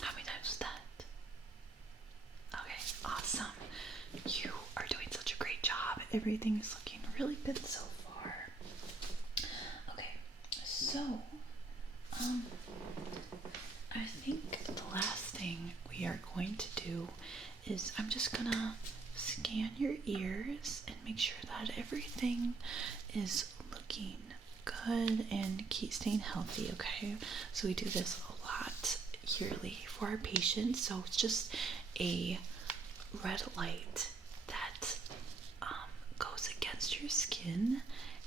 How many times was that? Okay, awesome. You are doing such a great job. Everything is looking really good so far. Okay, so I think the last thing we are going to do is I'm just gonna scan your ears and make sure that everything is looking good and keep staying healthy, okay? So we do this a lot yearly for our patients. So it's just a red light that goes against your skin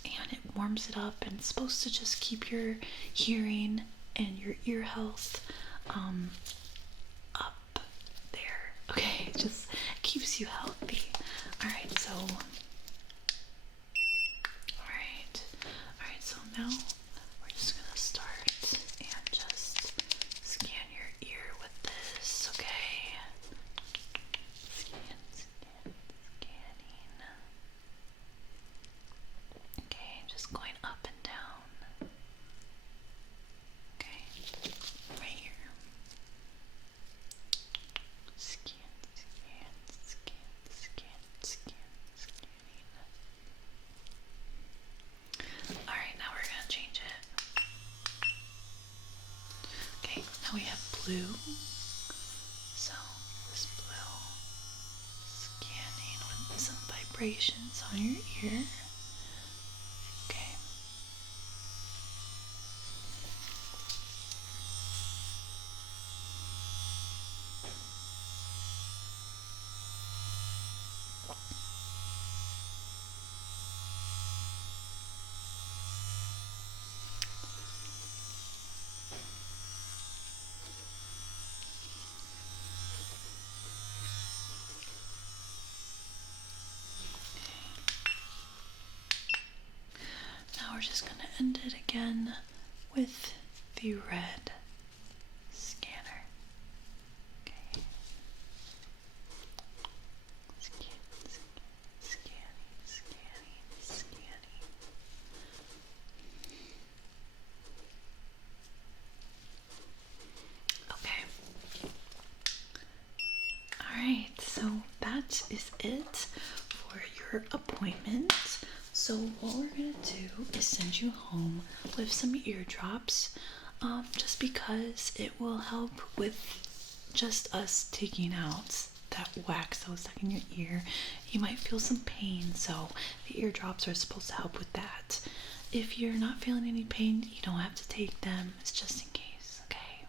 and it warms it up, and it's supposed to just keep your hearing and your ear health up there, okay? It just keeps you healthy. Alright, so so now we're just gonna start and just scan your ear with this, okay? Scanning. Okay, just going up and down. Okay, right here. Scan, scanning. Alright, now we're gonna change it. Okay, now we have blue. So this blue, scanning with some vibrations on your ear. Okay. Now we're just going to end it again with the red scanner. Okay. Scanning. Okay. Alright, so that is it for your appointment. So what we're going to do is send you home with some eardrops, just because it will help with just us taking out that wax that was stuck in your ear. You might feel some pain, so the eardrops are supposed to help with that. If you're not feeling any pain, you don't have to take them. It's just in case, okay?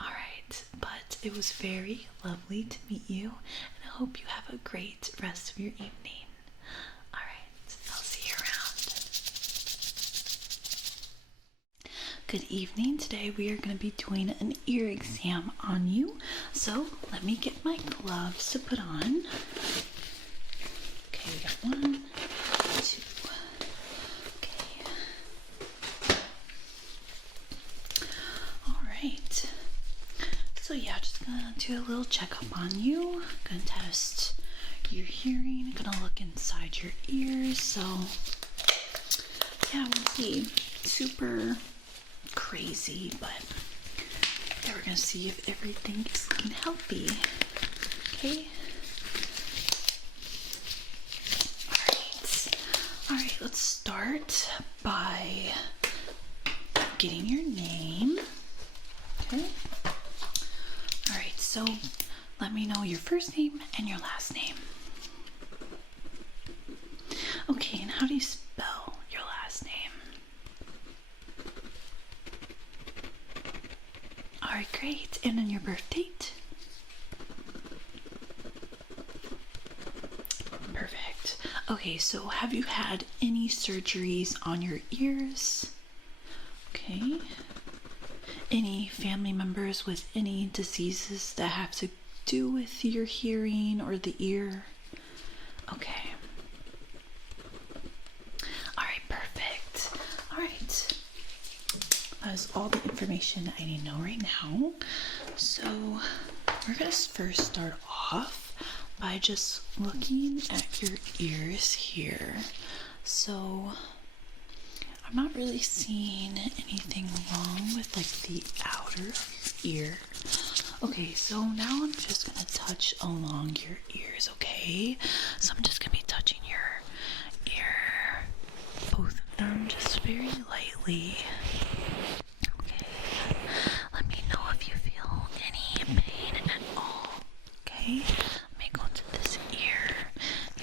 Alright, but it was very lovely to meet you, and I hope you have a great rest of your evening. Alright, I'll see you around. Good evening. Today we are going to be doing an ear exam on you. So let me get my gloves to put on. Okay, we got 1, 2. Okay. All right. So yeah, just gonna do a little checkup on you. Gonna test your hearing. Gonna look inside your ears. So yeah, we'll see. Super crazy, but yeah, we're gonna see if everything is looking healthy. Okay. All right. Let's start by getting your name. Okay. All right. So let me know your first name and your last name. Okay. And how do you spell your last name? All right, great. And then your birth date? Perfect. Okay, so have you had any surgeries on your ears? Okay. Any family members with any diseases that have to do with your hearing or the ear? Okay. All right, perfect. All right. That is all the information I need to know right now. So we're going to first start off by just looking at your ears here. So I'm not really seeing anything wrong with like the outer of your ear. Okay, so now I'm just going to touch along your ears, okay? So I'm just going to be touching your ear, both of them, just very lightly. Let me know if you feel any pain at all. Okay? Let me go to this ear.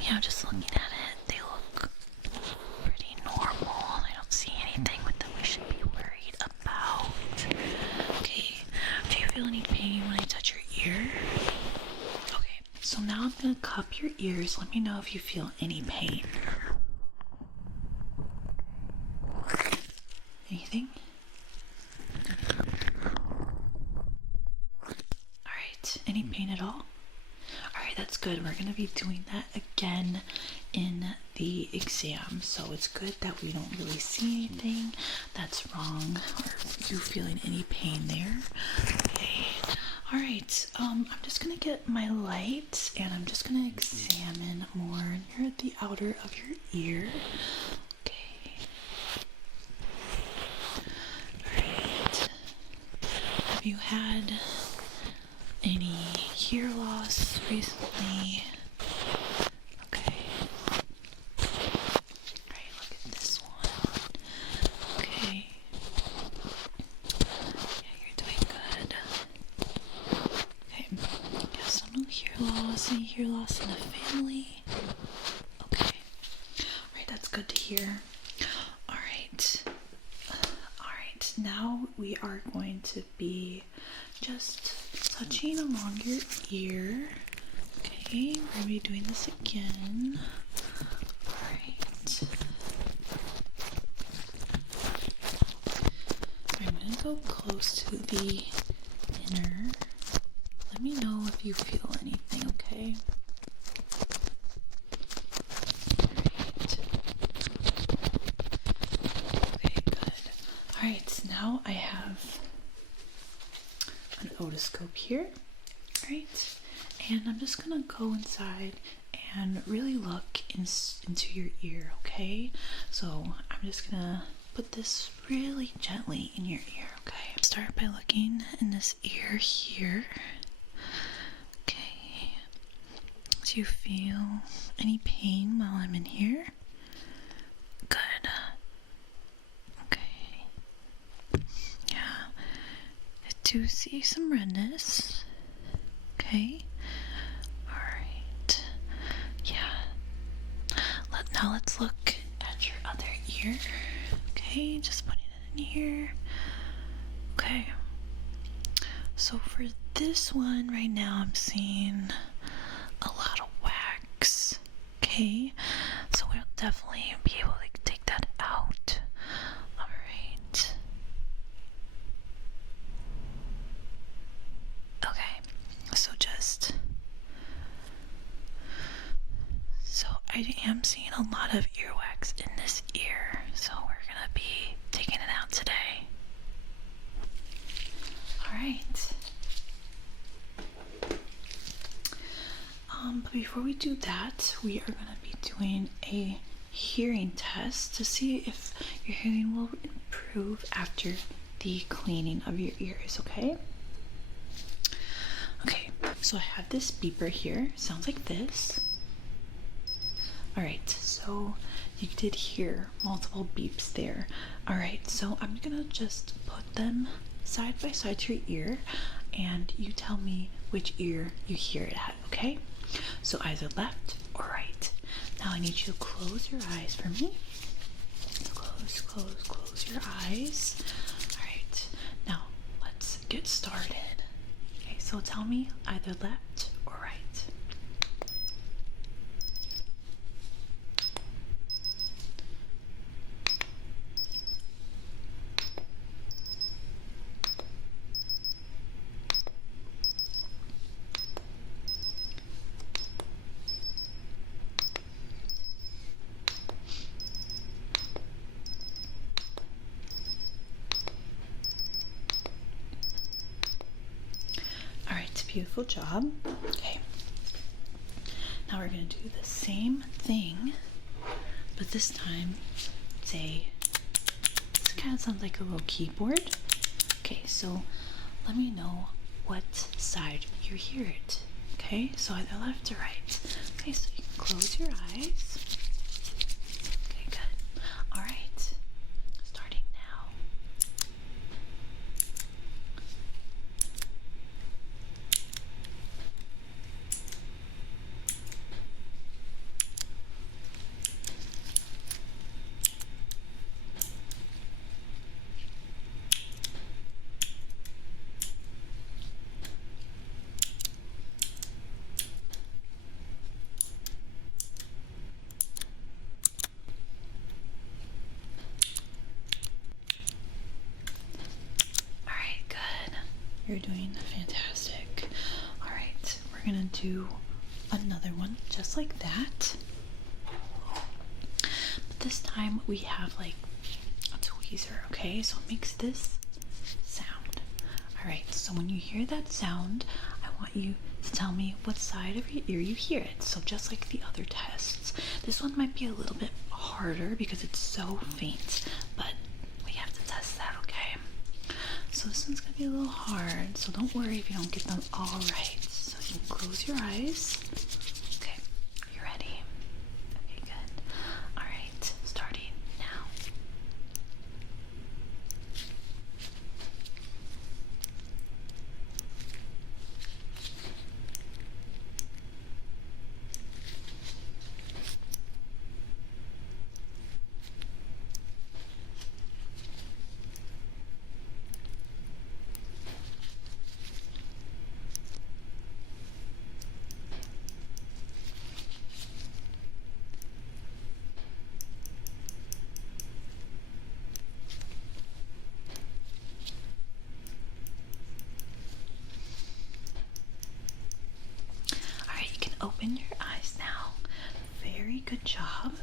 Yeah, just looking at it, they look pretty normal. I don't see anything with them we should be worried about. Okay. Do you feel any pain when I touch your ear? Okay. So now I'm gonna cup your ears. Let me know if you feel any pain. Anything? Any pain at all? Alright, that's good. We're going to be doing that again in the exam. So it's good that we don't really see anything that's wrong or you feeling any pain there. Okay. Alright, I'm just going to get my light and I'm just going to examine more near the outer of your ear. Okay. Alright. Have you had any hear loss recently? Okay. Alright, look at this one. Okay. Yeah, you're doing good. Okay. Yeah, so no hear loss. Any hear loss in the family? Okay. Alright, that's good to hear. Alright. Alright, now we are going to be just touching along your ear. Okay, we're going to be doing this again. Alright. I'm going to go close to the inner. Let me know if you feel anything, okay? Alright. Okay, good. Alright, now I have an otoscope here, right? And I'm just gonna go inside and really look into your ear, okay? So I'm just gonna put this really gently in your ear, okay? Start by looking in this ear here. Okay. Do you feel any pain while I'm in here? Good. Okay. Yeah. I do see some redness. Okay. Alright. Yeah. Now let's look at your other ear. Okay, just putting it in here. Okay. So for this one right now, I'm seeing a lot of wax. Okay. So we'll definitely be able to take that out. Alright. I am seeing a lot of earwax in this ear, so we're gonna be taking it out today. All right. But before we do that, we are gonna be doing a hearing test to see if your hearing will improve after the cleaning of your ears, okay? Okay, so I have this beeper here. Sounds like this. All right, so you did hear multiple beeps there. All right, so I'm gonna just put them side by side to your ear, and you tell me which ear you hear it at, okay? So either left or right. Now I need you to close your eyes for me. Close your eyes. All right, now let's get started. Okay, so tell me either left or right. All right, beautiful job. Okay, now we're gonna do the same thing, but this time this kind of sounds like a little keyboard. Okay, so let me know what side you hear it. Okay, so either left or right. Okay, so you can close your eyes. Okay, good. All right, starting now. All right, good. You're doing fantastic. All right, we're gonna do another one just like that. But this time we have like a tweezer, okay? So it makes this sound. All right, so when you hear that sound, I want you to tell me what side of your ear you hear it. So just like the other tests, this one might be a little bit harder because it's so faint, but we have to test that, okay? So this one's gonna be a little hard, so don't worry if you don't get them all right. So you can close your eyes. Okay, you ready? Okay, good. All right, starting now. All right, you can open your eyes now. Very good job.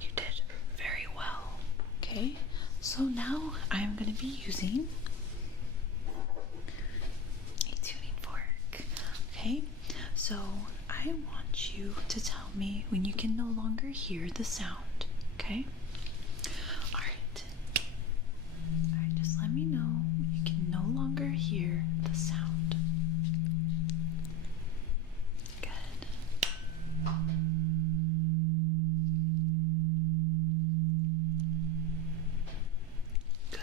You did very well. Okay, so now I'm going to be using a tuning fork. Okay, so I want you to tell me when you can no longer hear the sound. Okay, all right. All right, just let me know when you can no longer hear the sound. Good. Good.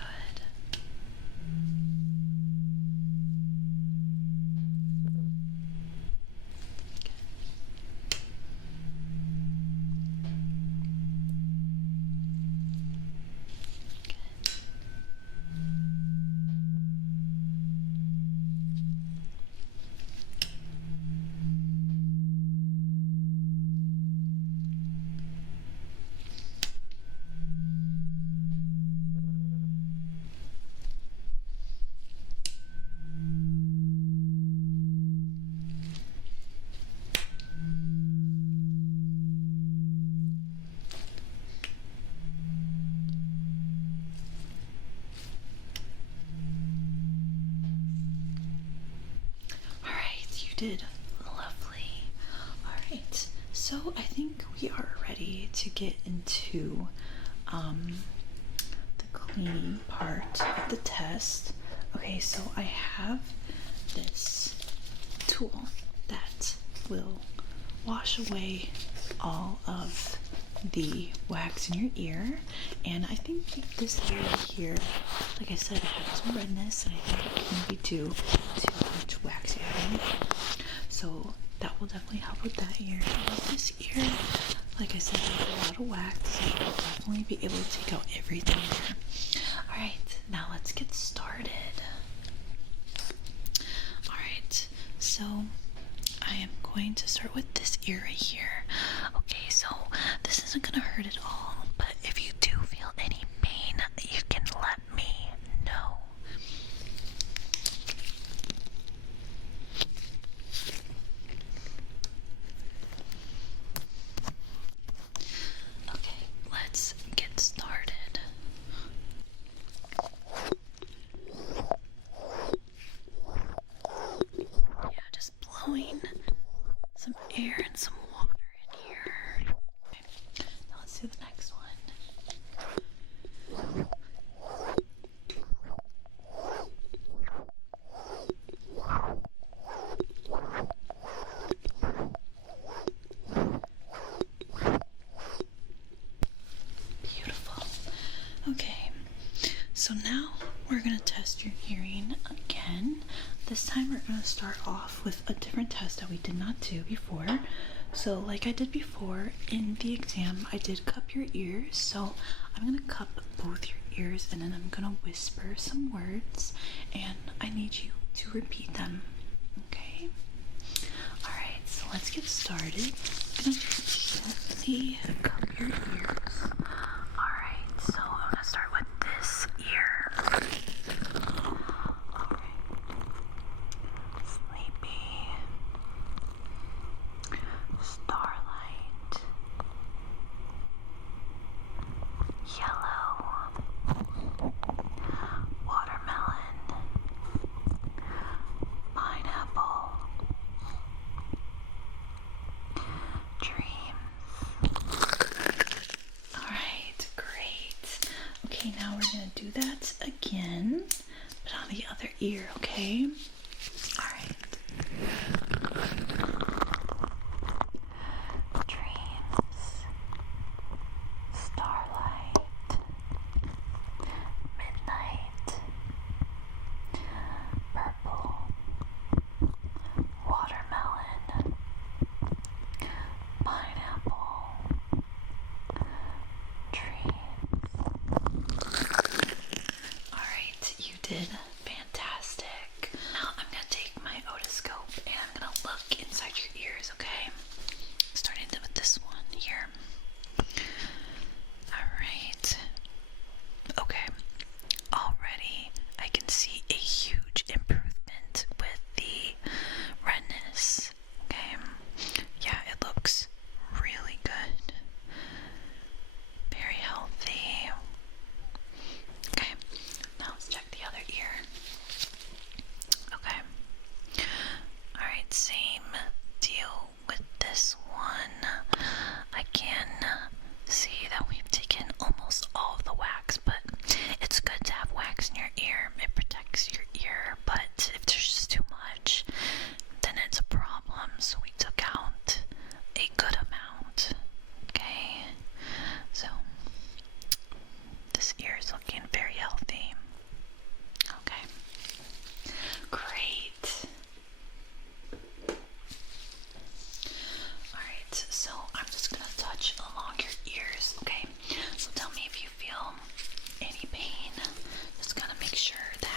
did. Lovely. Alright, so I think we are ready to get into the cleaning part of the test. Okay, so I have this tool that will wash away all of the wax in your ear, and I think this area here, like I said, it has some redness, and I think it can be due to how much wax you have in your ear. So that will definitely help with that ear. And with this ear, like I said, I have a lot of wax, so I'll definitely be able to take out everything there. Alright, now let's get started. Alright, so I am going to start with this ear right here. Okay, so this isn't gonna hurt at all, but if you do feel any pain, you can let me know. Okay, let's get started. Yeah, just blowing some air and some water in here. Okay, now let's do the next one. Beautiful. Okay, so now we're going to test your hearing again. This time we're going to start off with a different test that we did not do before. So like I did before in the exam, I did cup your ears. So I'm going to cup both your ears, and then I'm going to whisper some words, and I need you to repeat them. Okay? Alright, so let's get started. I'm going to gently cup your ears. Alright, so I'm going to start with this ear. Alright. Sleepy. Starlight. Yellow. Watermelon. Pineapple. Dreams. Alright, great. Okay, now we're going to do that again, but on the other ear, okay? Alright. Dreams. Starlight. Midnight. Purple. Watermelon. Pineapple. Dreams. Alright, you did fantastic. Now I'm going to take my otoscope and I'm going to look inside your ears, okay? Starting with this one here. Alright. Okay. Already I can see a huge improvement with the redness. Okay. Yeah, it looks really good. Very healthy. Okay, now let's check the other ear. Okay. Alright, same deal with this one. I can see that we've taken almost all of the wax, but it's good to have wax in your ear. It protects your ear, but if there's just too much, then it's a problem. So we took out a good amount. Okay, so this ear is looking very healthy. Okay, great. Alright, so I'm just gonna touch along your ears, okay? So tell me if you feel any pain. Just gonna make sure that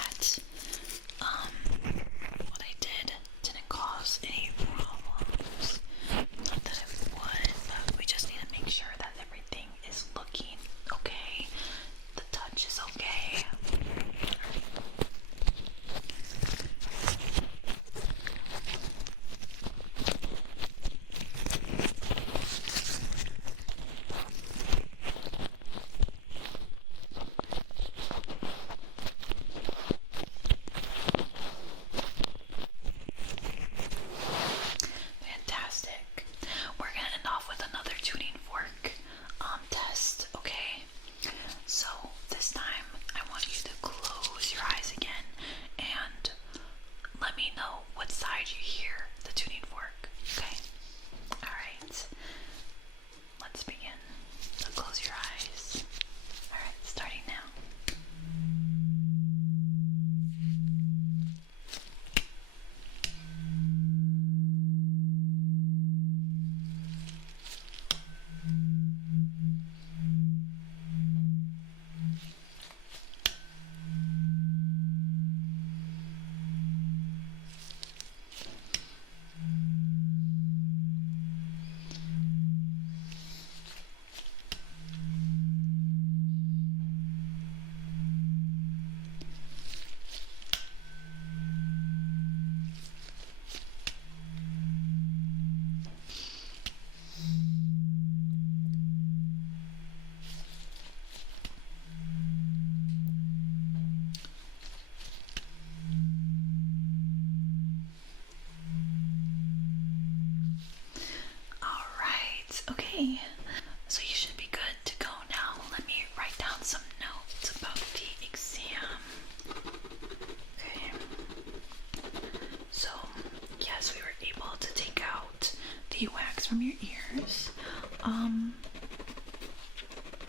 from your ears.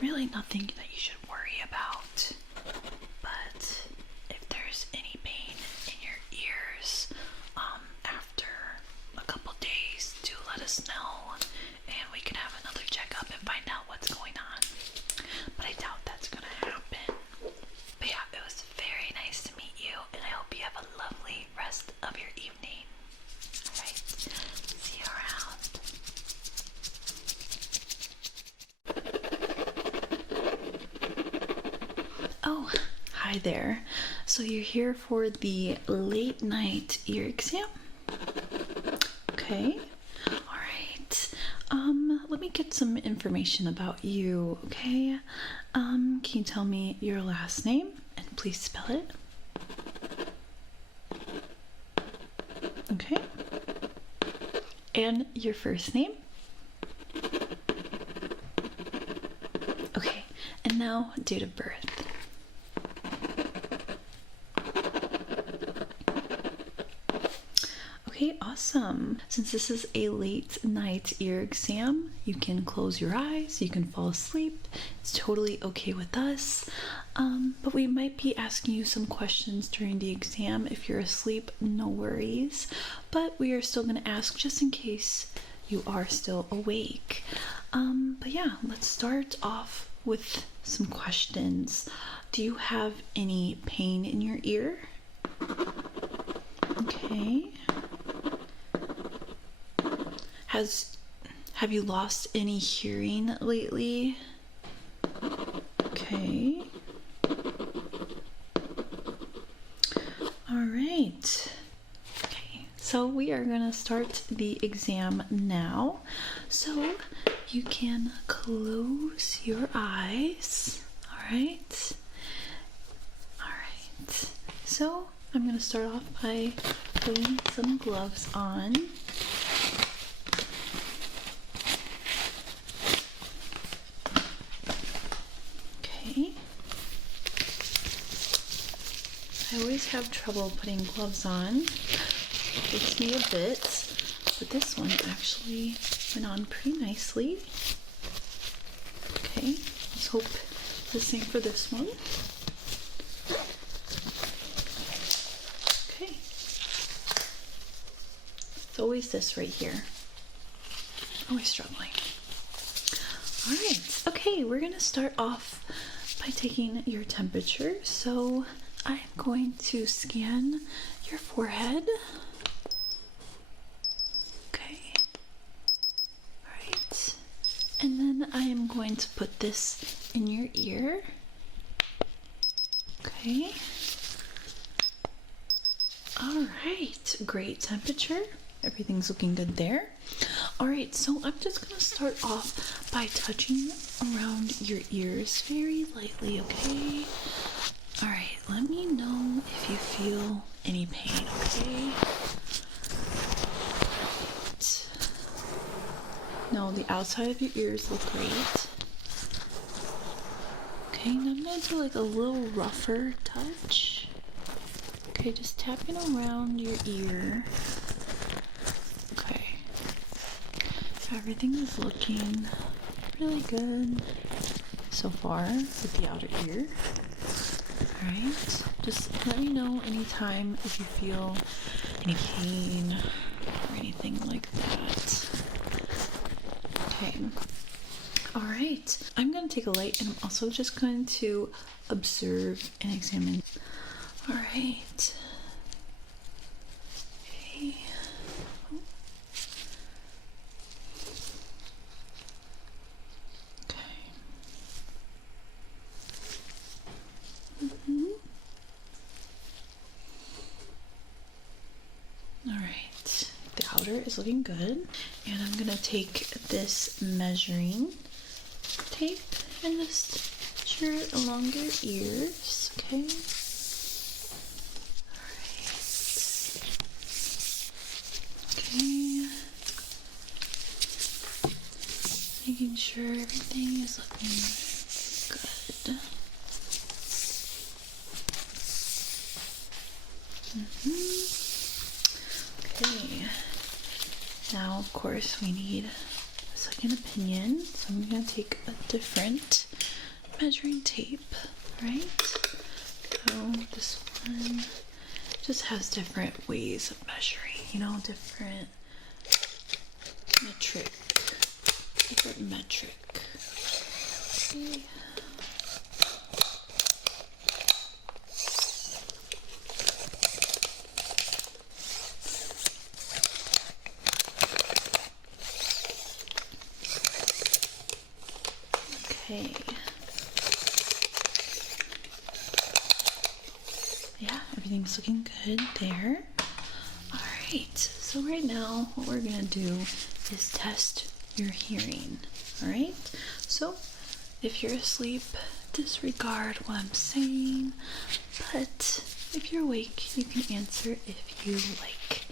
Really nothing that you should worry about. But if there's any pain in your ears, after a couple days, do let us know, and we can have another checkup and find out what's going on. But I doubt that's gonna happen. But yeah, it was very nice to meet you, and I hope you have a lovely rest of your evening. Alright, see you around. Oh, hi there. So you're here for the late night ear exam? Okay. Alright. Let me get some information about you, okay? Can you tell me your last name and please spell it? Okay. And your first name? Okay. And now date of birth. Okay, awesome. Since this is a late night ear exam, you can close your eyes, you can fall asleep. It's totally okay with us. But we might be asking you some questions during the exam. If you're asleep, no worries. But we are still going to ask just in case you are still awake. But yeah, let's start off with some questions. Do you have any pain in your ear? Okay. Have you lost any hearing lately? Okay. All right. Okay, so we are gonna start the exam now. So you can close your eyes. All right. All right. So I'm gonna start off by putting some gloves on. I always have trouble putting gloves on. It takes me a bit, but this one actually went on pretty nicely. Okay, let's hope the same for this one. Okay. It's always this right here. Always struggling. All right, okay, we're gonna start off by taking your temperature. So I'm going to scan your forehead. Okay. All right. And then I am going to put this in your ear. Okay. All right. Great temperature. Everything's looking good there. All right. So I'm just going to start off by touching around your ears very lightly, okay? All right, let me know if you feel any pain, okay? No, the outside of your ears look great. Okay, and I'm gonna do like a little rougher touch. Okay, just tapping around your ear. Okay. Everything is looking really good so far with the outer ear. Alright, just let me know anytime if you feel any pain or anything like that. Okay. Alright, I'm going to take a light and I'm also just going to observe and examine. Alright. Okay. Alright, the outer is looking good. And I'm gonna take this measuring tape and just measure it along your ears, okay? Alright. Okay. Making sure everything is looking good. Okay, now of course we need second opinion. So I'm going to take a different measuring tape, right? So this one just has different ways of measuring, you know, different metric. Okay. Okay. Yeah, everything's looking good there. All right, so right now what we're gonna do is test your hearing. All right, so if you're asleep, disregard what I'm saying, but if you're awake, you can answer if you like.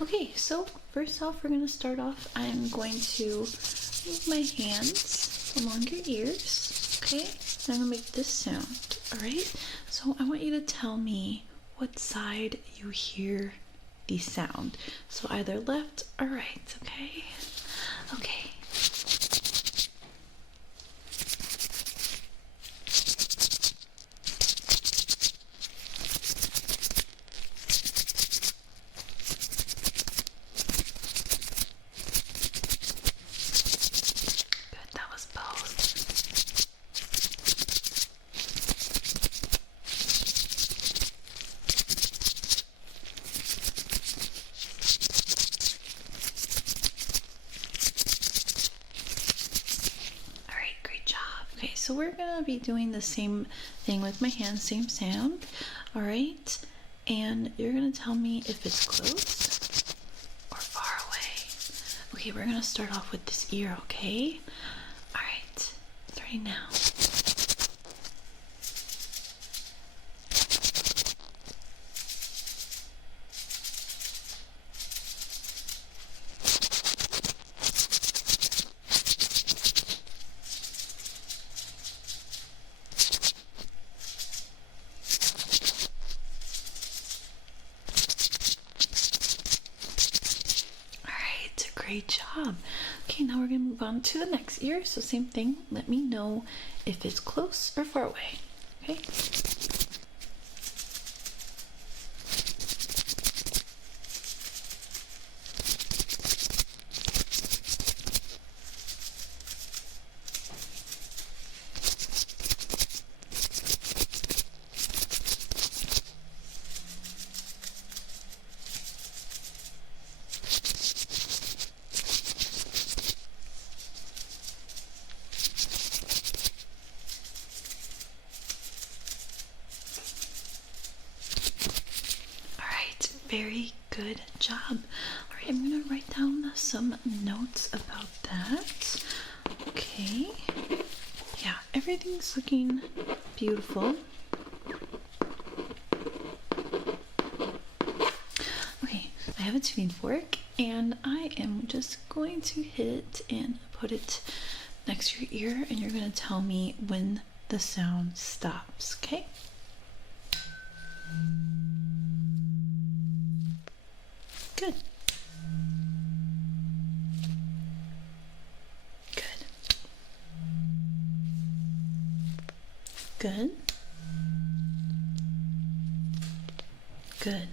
Okay, so first off, we're gonna start off. I'm going to move my hands along your ears, okay? And I'm gonna make this sound, all right? So I want you to tell me what side you hear the sound. So either left or right, okay? Okay. Good, that was both. All right, great job. Okay, so we're gonna be doing the same thing with my hands, same sound. All right, and you're gonna tell me if it's close or far away. Okay, we're gonna start off with this ear, okay? All right, starting now. Great job. Okay, now we're gonna move on to the next ear. So same thing, let me know if it's close or far away, okay? Very good job. All right, I'm gonna write down some notes about that. Okay. Yeah, everything's looking beautiful. Okay, I have a tuning fork and I am just going to hit it and put it next to your ear, and you're gonna tell me when the sound stops, okay? Good. Good. Good. Good.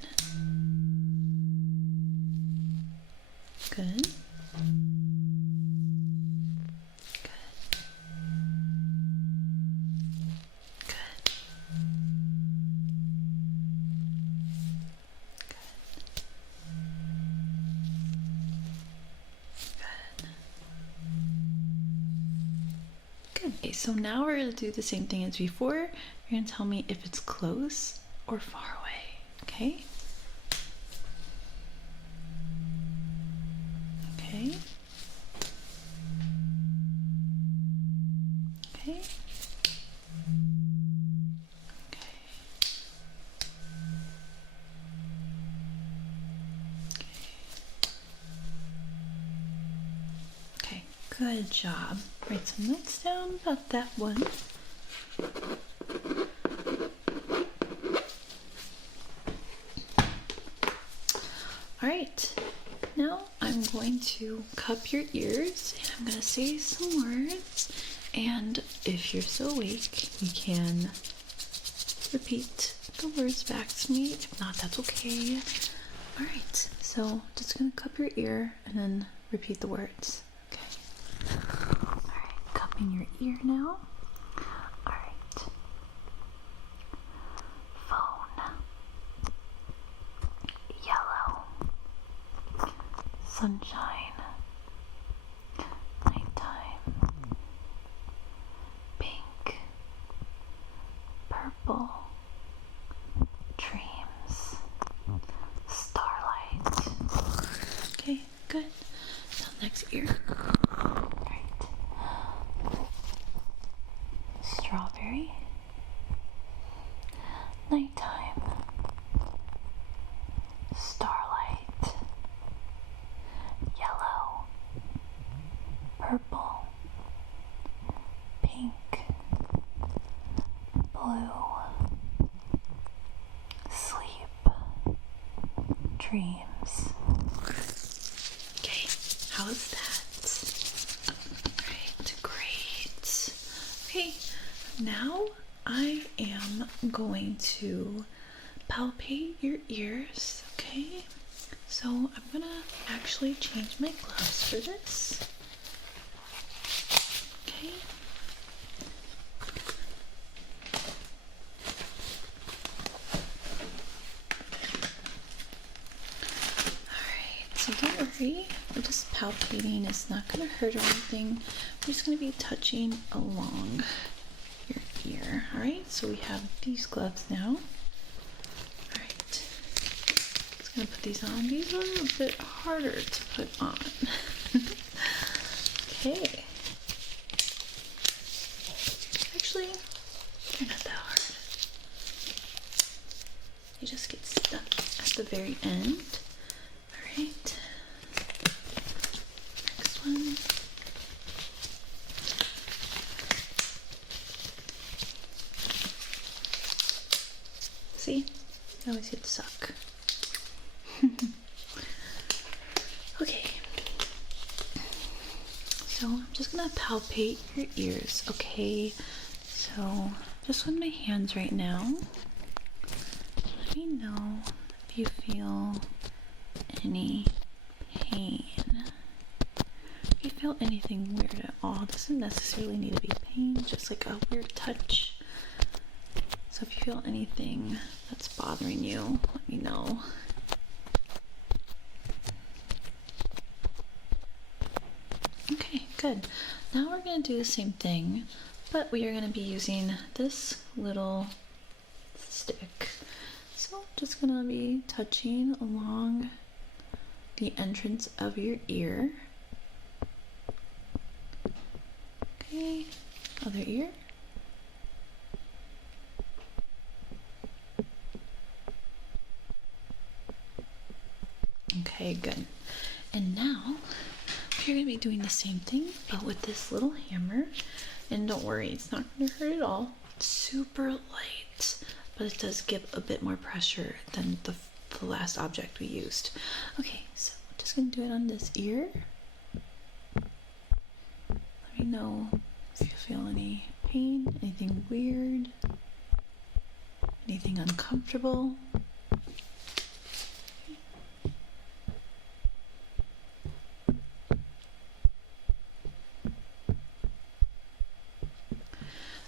Good. Okay, so now we're going to do the same thing as before. You're going to tell me if it's close or far away, okay? Okay. Okay. Okay, good job. Write some notes down about that one. All right, now I'm going to cup your ears and I'm going to say some words. And if you're still awake, you can repeat the words back to me. If not, that's okay. Alright, so just going to cup your ear and then repeat the words. Okay. Alright, cupping your ear now. Alright. Phone. Yellow. Sunshine. Nighttime. Pink. Purple. Dreams. Starlight. Okay, good. Now next ear. Right. Strawberry. Nighttime. Starlight. Yellow. Purple. Pink. Blue. Sleep. Dreams. Okay, how is that? Alright, great. Okay, now I am going to palpate your ears, okay? So I'm gonna actually change my gloves for this. Okay. Alright, so don't worry, we're just palpating. It's not gonna hurt or anything. We're just gonna be touching along your ear. Alright, so we have these gloves now. Alright, just gonna put these on. These are a bit harder to put on. Okay. Actually, they're not that hard. You just get stuck at the very end. Alright. Next one. See? You always get stuck. Okay. So I'm just gonna palpate your ears, okay? So just with my hands right now, let me know if you feel any pain. If you feel anything weird at all, it doesn't necessarily need to be pain, just like a weird touch. So if you feel anything that's bothering you, let me know. Okay, good. Now we're going to do the same thing, but we are going to be using this little stick. So just going to be touching along the entrance of your ear. Okay, other ear. Okay, good. And now you're going to be doing the same thing, but with this little hammer. And don't worry, it's not going to hurt at all. It's super light, but it does give a bit more pressure than the last object we used. Okay, so I'm just going to do it on this ear. Let me know if you feel any pain, anything weird, anything uncomfortable.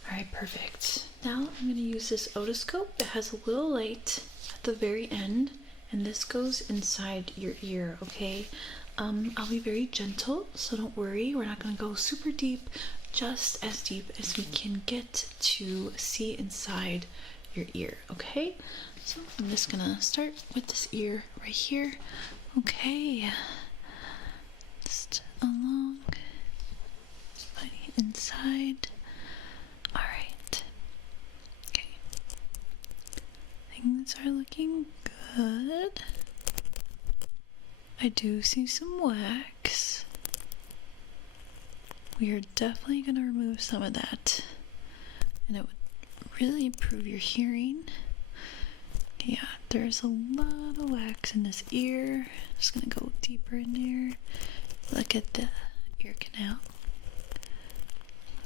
Alright, perfect. Now I'm going to use this otoscope. It has a little light at the very end, and this goes inside your ear, okay? I'll be very gentle, so don't worry. We're not going to go super deep, just as deep as we can get to see inside your ear, okay? So I'm just going to start with this ear right here. Okay. Just along, sliding inside. Alright. Okay. Things are looking good. I do see some wax. We are definitely going to remove some of that. And it would really improve your hearing. Yeah, there's a lot of wax in this ear. Just gonna go deeper in there. Look at the ear canal.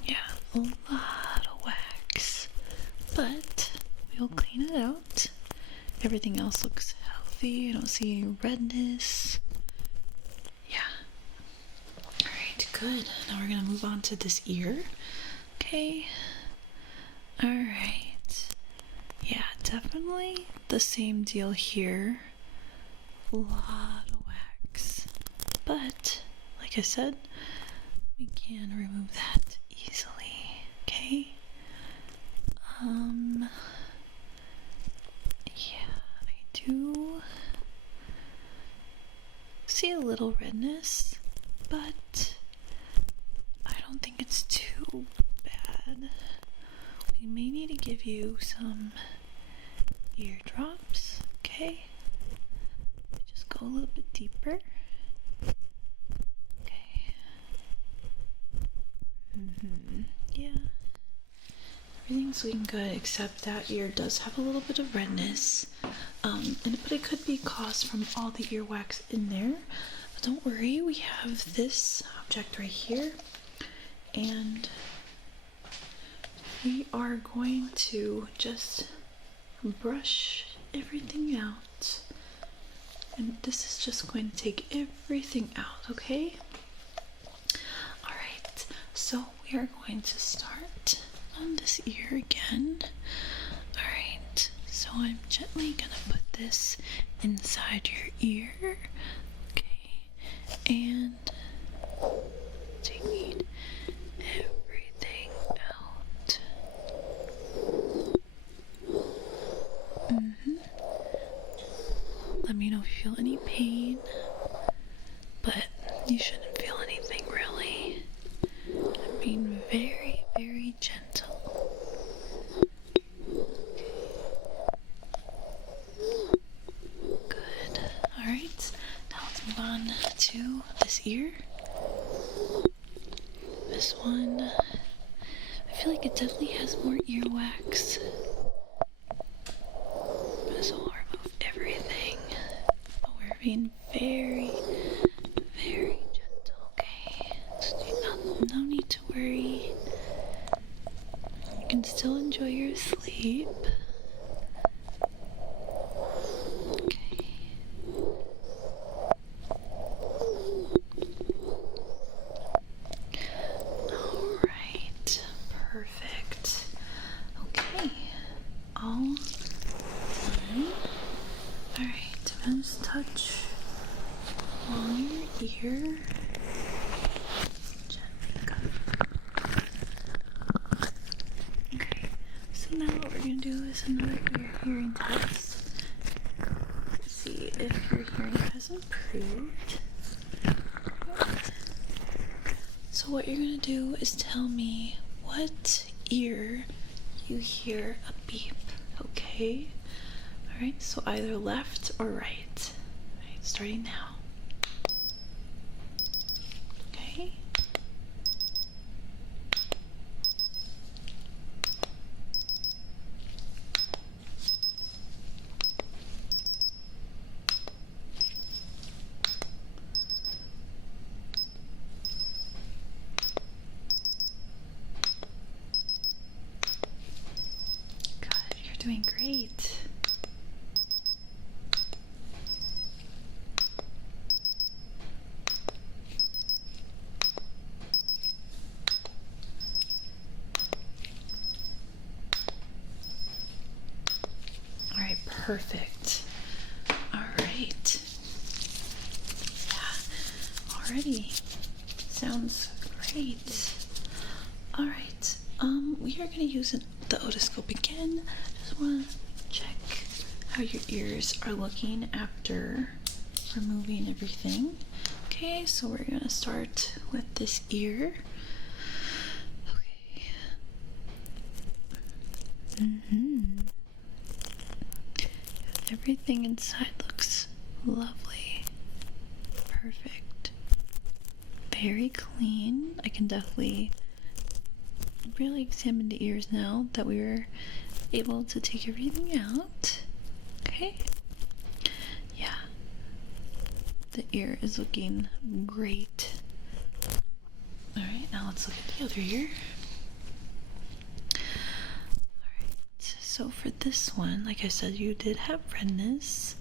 Yeah, a lot of wax. But we'll clean it out. Everything else looks healthy. I don't see any redness. Yeah. Alright, good. Now we're gonna move on to this ear. Okay. Alright. Yeah, definitely the same deal here. A lot of wax. But, like I said, we can remove that easily. Okay? Yeah, I do see a little redness, but I don't think it's too bad. We may need to give you some ear drops, okay? Just go a little bit deeper. Okay. Yeah. Everything's looking good except that ear does have a little bit of redness. But it could be caused from all the earwax in there. But don't worry, we have this object right here. And we are going to just brush everything out. And this is just going to take everything out, okay? Alright, so we are going to start on this ear again. Alright, so I'm gently gonna put this inside your ear. Okay, and taking everything out. Let me know if you feel any pain, but you shouldn't feel anything really. I'm being very, very gentle. Good. Alright, now let's move on to this ear. This one, I feel like it definitely has more earwax. So we'll remove everything. But we're being very, very gentle, okay? So no need to worry. You can still enjoy your sleep. Okay. Alright. Perfect. Okay. All done. Alright, I'm gonna just touch on your ear. Okay, so now what we're gonna do is another ear hearing test. Let's see if your hearing has improved. So what you're gonna do is tell me what ear you hear a beep, okay? Alright, so either left or right. Alright, starting now. Okay. Good, you're doing great. Alright, perfect. Alright. Yeah, already sounds great. Alright, we are going to use the otoscope again. Just want to check how your ears are looking after removing everything. Okay, so we're going to start with this ear. Okay. Everything inside looks lovely. Perfect. Very clean. I can definitely really examine the ears now that we were able to take everything out. Okay. Yeah. The ear is looking great. Alright, now let's look at the other ear. Alright, so for this one, like I said, you did have redness.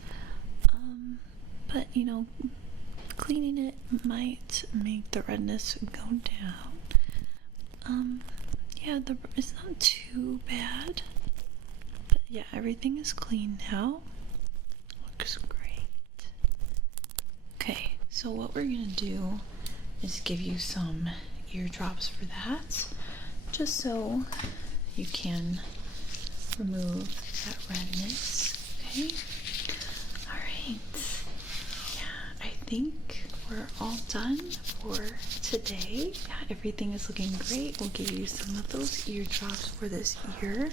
But you know, cleaning it might make the redness go down. Yeah, it's not too bad. But yeah, everything is clean now. Looks great. Okay, so what we're gonna do is give you some ear drops for that, just so you can remove that redness. Okay. All right. Yeah, I think we're all done for today. Yeah, everything is looking great. We'll give you some of those ear drops for this ear.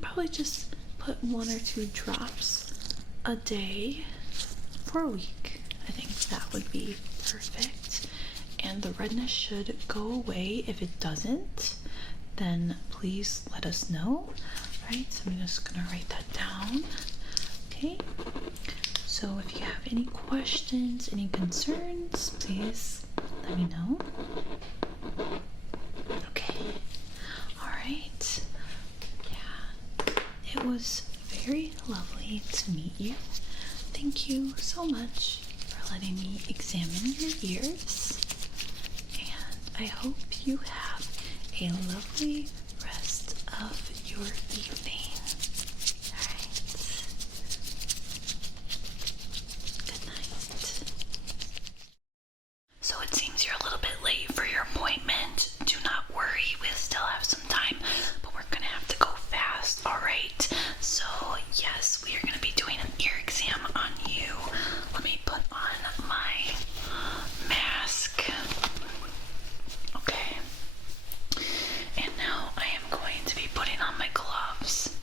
Probably just put 1 or 2 drops a day for a week. I think that would be perfect. And the redness should go away. If it doesn't, then please let us know. Right, so I'm just gonna write that down. Okay, so if you have any questions, any concerns, please let me know. Okay, all right. Yeah, it was very lovely to meet you. Thank you so much for letting me examine your ears, and I hope you have a lovely rest of your evening. Alright. Good night. So it seems you're a little bit late for your appointment. Do not worry, we still have some time, but we're gonna have to go fast, alright? So yes, we are gonna be doing an ear exam on you. Let me put on my mask. Okay. And now I am going to be putting on my gloves.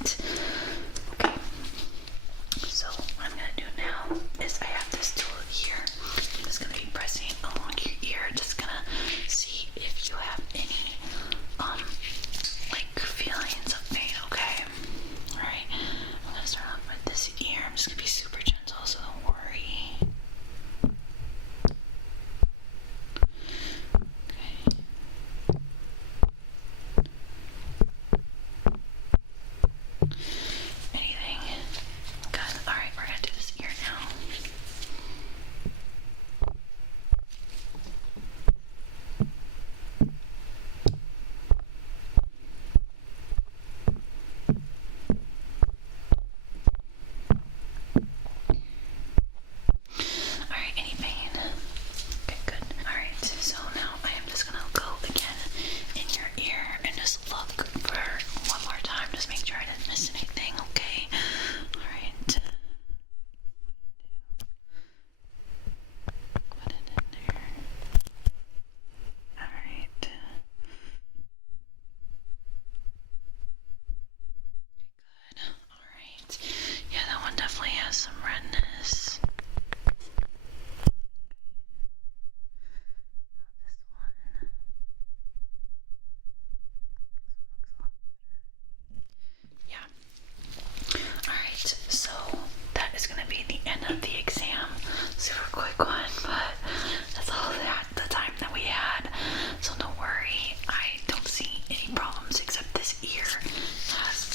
right. Okay. So what I'm gonna do now is I have this tool here. I'm just gonna be pressing along your ear. Just gonna see if you have any like feelings of pain. Okay. All right. I'm gonna start off with this ear. I'm just gonna be super gentle, so don't worry. Anything? Good. Alright, we're gonna do this ear now. Alright, any pain? Okay, good. Alright, so now I am just gonna go again in your ear and just look for one more time. Just make sure I didn't miss anything, okay? Alright. Put it in there. Alright. Good. Alright. Yeah, that one definitely has some redness. Yeah. Alright, so that is going to be the end of the exam. Super quick one, but that's all the time that we had. So don't worry, I don't see any problems except this ear has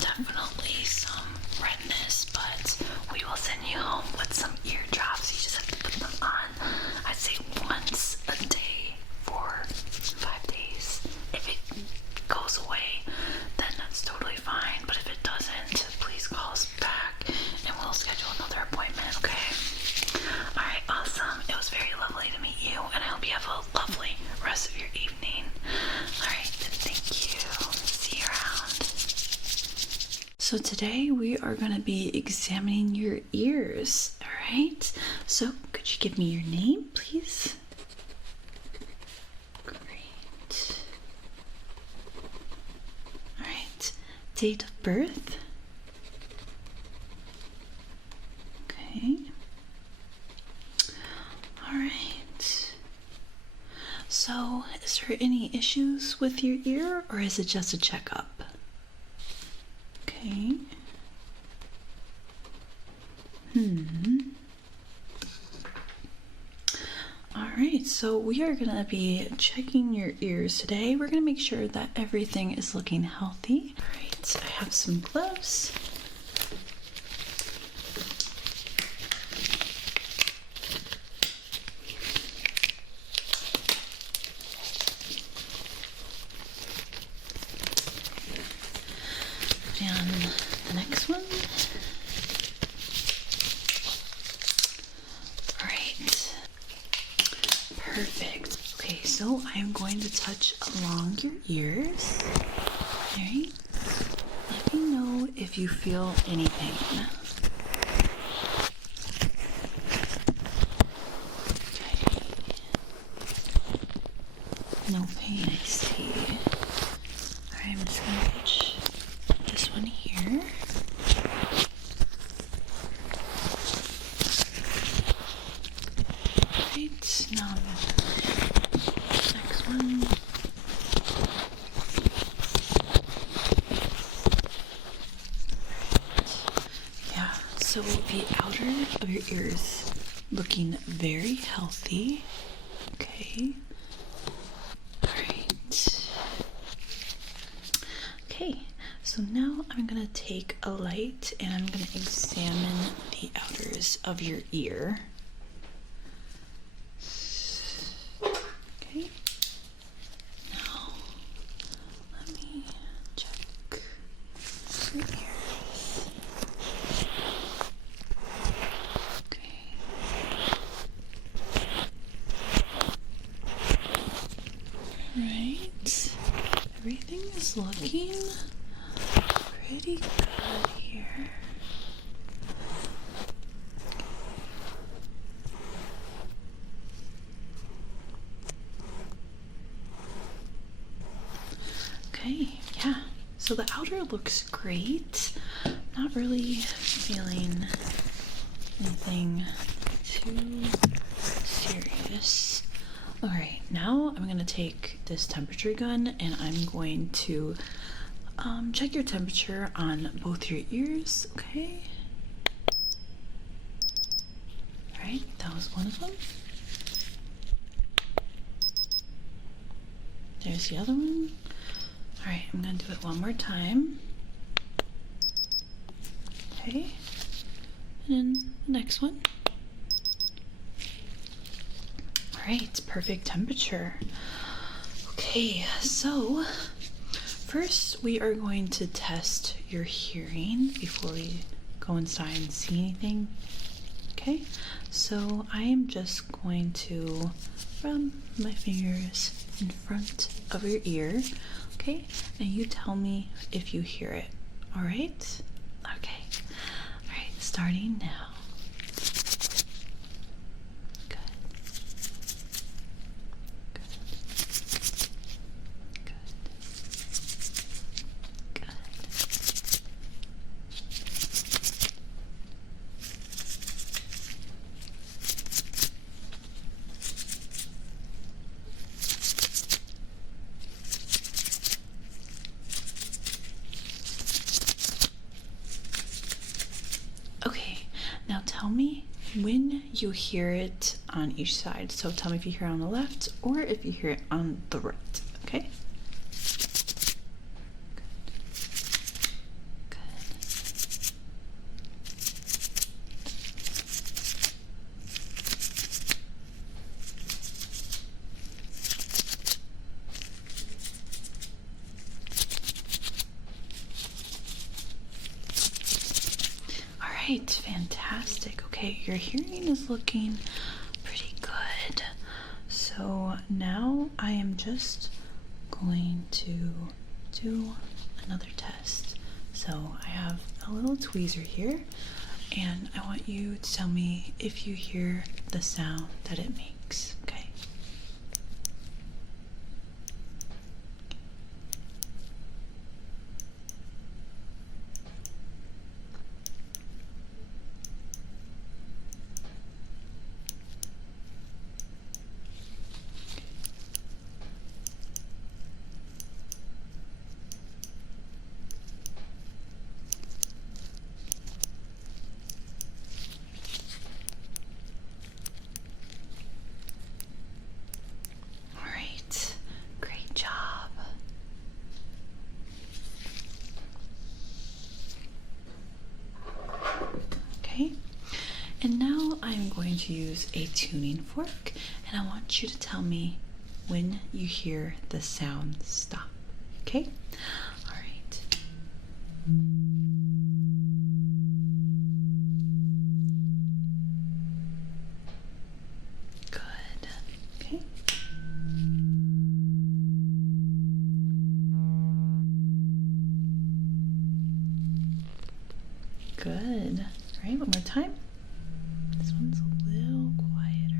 definitely some redness, but we will send you home with some ear drops. You just have to put them on, I'd say once a day for 5 days. If it goes away, then that's totally fine, but if it doesn't, please call us back and we'll schedule another appointment, okay? Alright, awesome. It was very lovely to meet you, and I hope you have a lovely rest of your evening. Alright, thank you. See you around. So today we are going to be examining your ears, alright? So could you give me your name, please? Great. Alright, date of birth? Okay. Alright. So, is there any issues with your ear, or is it just a checkup? Okay. Alright, so we are going to be checking your ears today. We're going to make sure that everything is looking healthy. Alright, I have some gloves. And the next one. Alright. Perfect. Okay, so I am going to touch along your ears. Alright. Let me know if you feel any pain. Okay. No pain, I see. Alright, I'm just gonna touch this one here. Right, now next one. Yeah, so the outer of your ears looking very healthy. Okay. Alright. Okay, so now I'm going to take a light and I'm going to examine the outers of your ear. Okay. Now, let me check your ears. Okay. Alright. Everything is looking pretty good here. Okay, yeah. So so the outer looks great. Not really feeling anything too serious. All right, now I'm gonna take this temperature gun and I'm going to check your temperature on both your ears, okay? All right, that was one of them. There's the other one. All right, I'm gonna do it one more time. Okay, and then the next one. All right, perfect temperature. Okay, so first we are going to test your hearing before we go inside and see anything. Okay, so I am just going to run my fingers in front of your ear, okay, and you tell me if you hear it. All right? Okay. All right, starting now. Good. Good. Good. Good. Okay, now tell me when you hear it on each side. So tell me if you hear it on the left or if you hear it on the right, okay? Good. Good. All right, fantastic. Okay, your hearing is looking pretty good. So now I am just going to do another test. So I have a little tweezer here, and I want you to tell me if you hear the sound that it makes, okay? All right, great job. Okay, and now I'm going to use a tuning fork, and I want you to tell me when you hear the sound stop, okay? All right. Good. Okay. Good. All right, one more time. This one's a little quieter.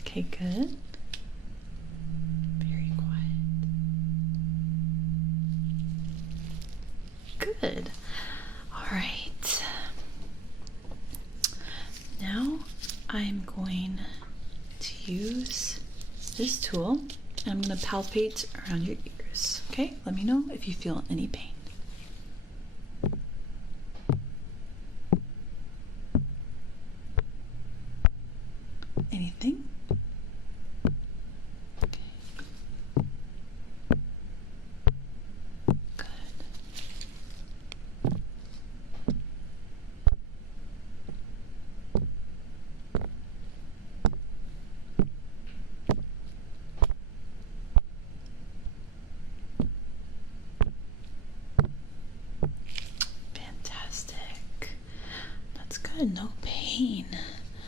Okay, good. Very quiet. Good. All right. Now I'm going to use this tool, and I'm going to palpate around your ears. Okay? Let me know if you feel any pain. Anything? Okay. Good. Fantastic. That's good. No pain.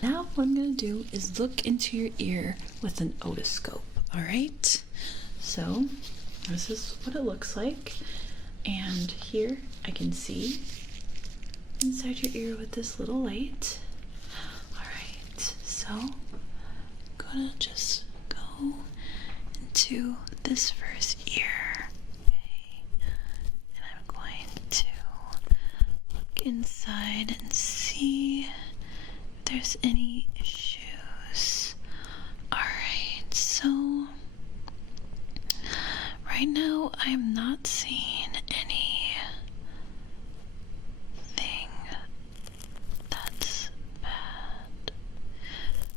Now what I'm going to do is look into your ear with an otoscope, all right? So this is what it looks like. And here I can see inside your ear with this little light. All right, so I'm gonna just go into this first ear. Okay. And I'm going to look inside and see if there's any issues. Alright, so right now I'm not seeing anything that's bad.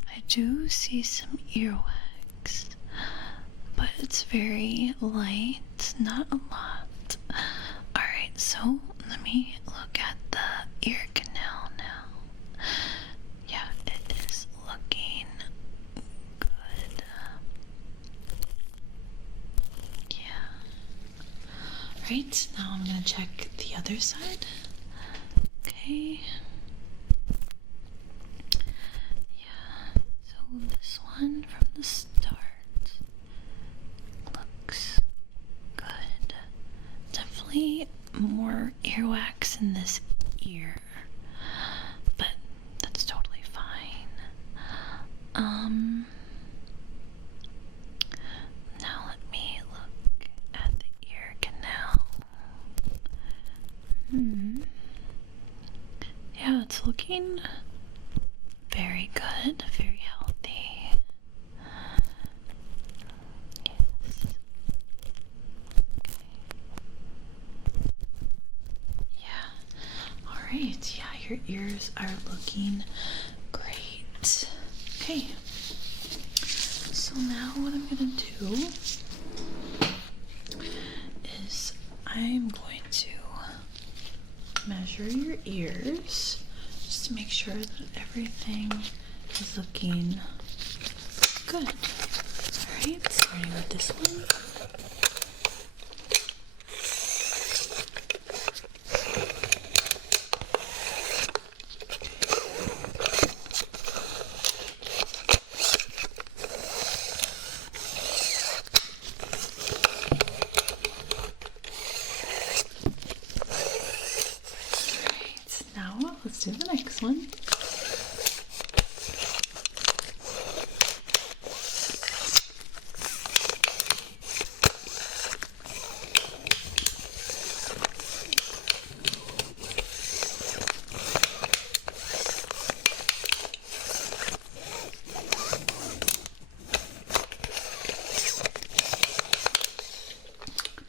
I do see some earwax, but it's very light, not a lot. Alright, so let me look at the ear canal now. Yeah, it is looking good. Yeah. Right, now I'm gonna check the other side. Okay. Yeah, so this one from the start looks good. Definitely more earwax in this ear, but that's totally fine. Now let me look at the ear canal. Yeah, it's looking very good, very healthy. Yes. Yeah. Alright, yeah, your ears are looking great. Okay. So now what I'm gonna do is I'm going to measure your ears just to make sure that everything is looking good. Alright, starting with this one. Let's do the next one.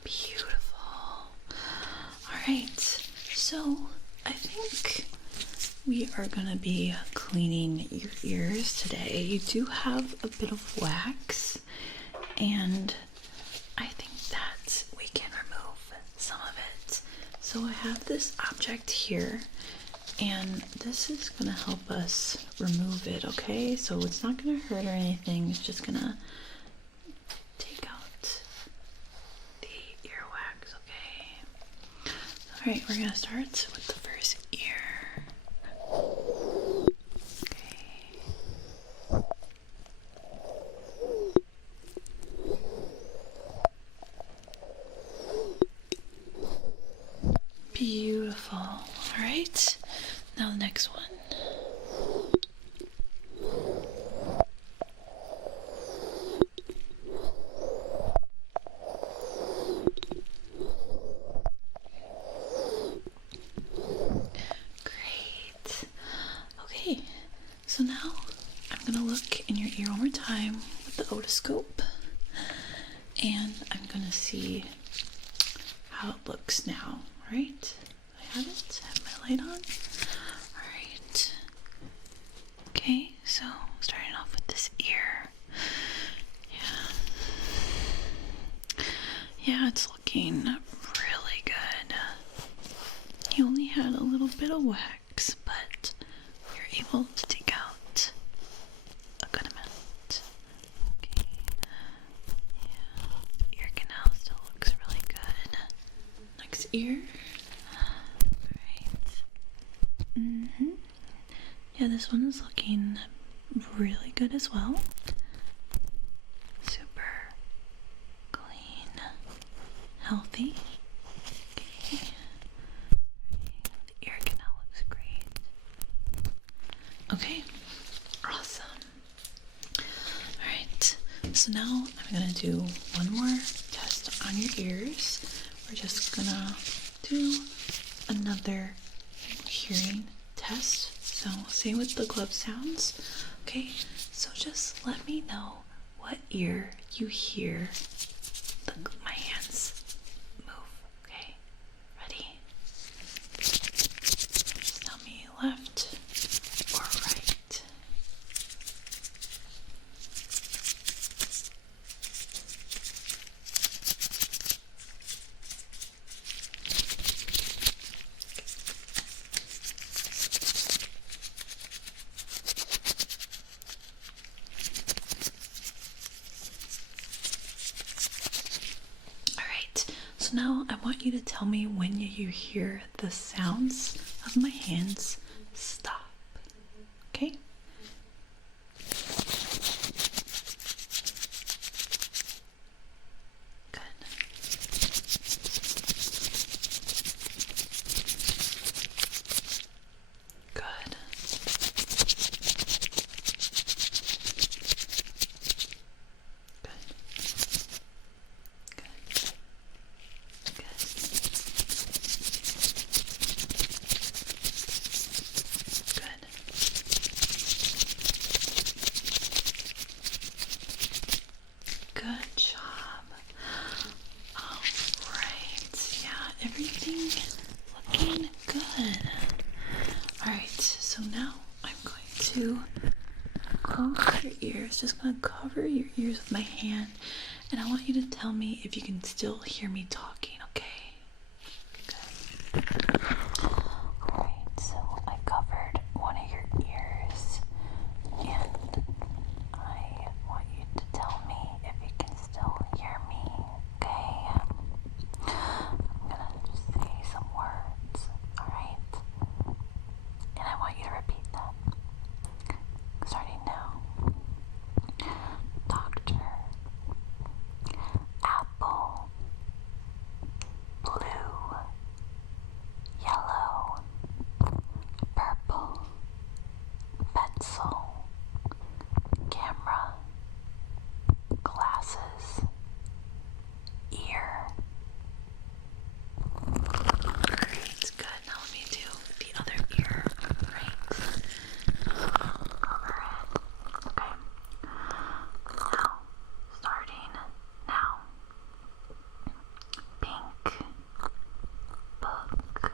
Beautiful. All right, so I think we are going to be cleaning your ears today. You do have a bit of wax, and I think that we can remove some of it. So I have this object here, and this is going to help us remove it, okay? So it's not going to hurt or anything. It's just going to take out the earwax, okay? All right, we're going to start with the first ear. Beautiful. All right, now the next one. Great. Okay, so now I'm gonna look in your ear one more time with the otoscope, and I'm gonna see how it looks now. All right, I have it. I have my light on. All right. Okay, so starting off with this ear. Yeah, it's looking really good. You only had a little bit of wax, but you're able to take out a good amount. Okay. Yeah. Ear canal still looks really good. Next ear. Alright. Yeah, this one is looking really good as well. Super clean, healthy. Okay. The ear canal looks great. Okay, awesome. Alright, so now I'm gonna do one more test on your ears. We're just gonna do another hearing test. So same with the glove sounds. Okay, so just let me know what ear you hear my hands move. Okay, ready? Just tell me left or right. So now I want you to tell me when you hear the sounds of my hands stop. Okay? Good. Good. Good job. All right. Yeah, everything looking good. All right. So now I'm going to close your ears. Just going to cover your ears with my hand, and I want you to tell me if you can still hear me talking. Okay. Good. All right. So I covered one of your ears, and I want you to tell me if you can still hear me, okay? I'm gonna just say some words, alright? And I want you to repeat them. Starting now. Doctor. Apple. Blue. Yellow. Purple. Pencil. Camera. Glasses. Ear. Great, good. Now let me do the other ear. Right. Cover it. Okay. Now, starting now. Pink. Book.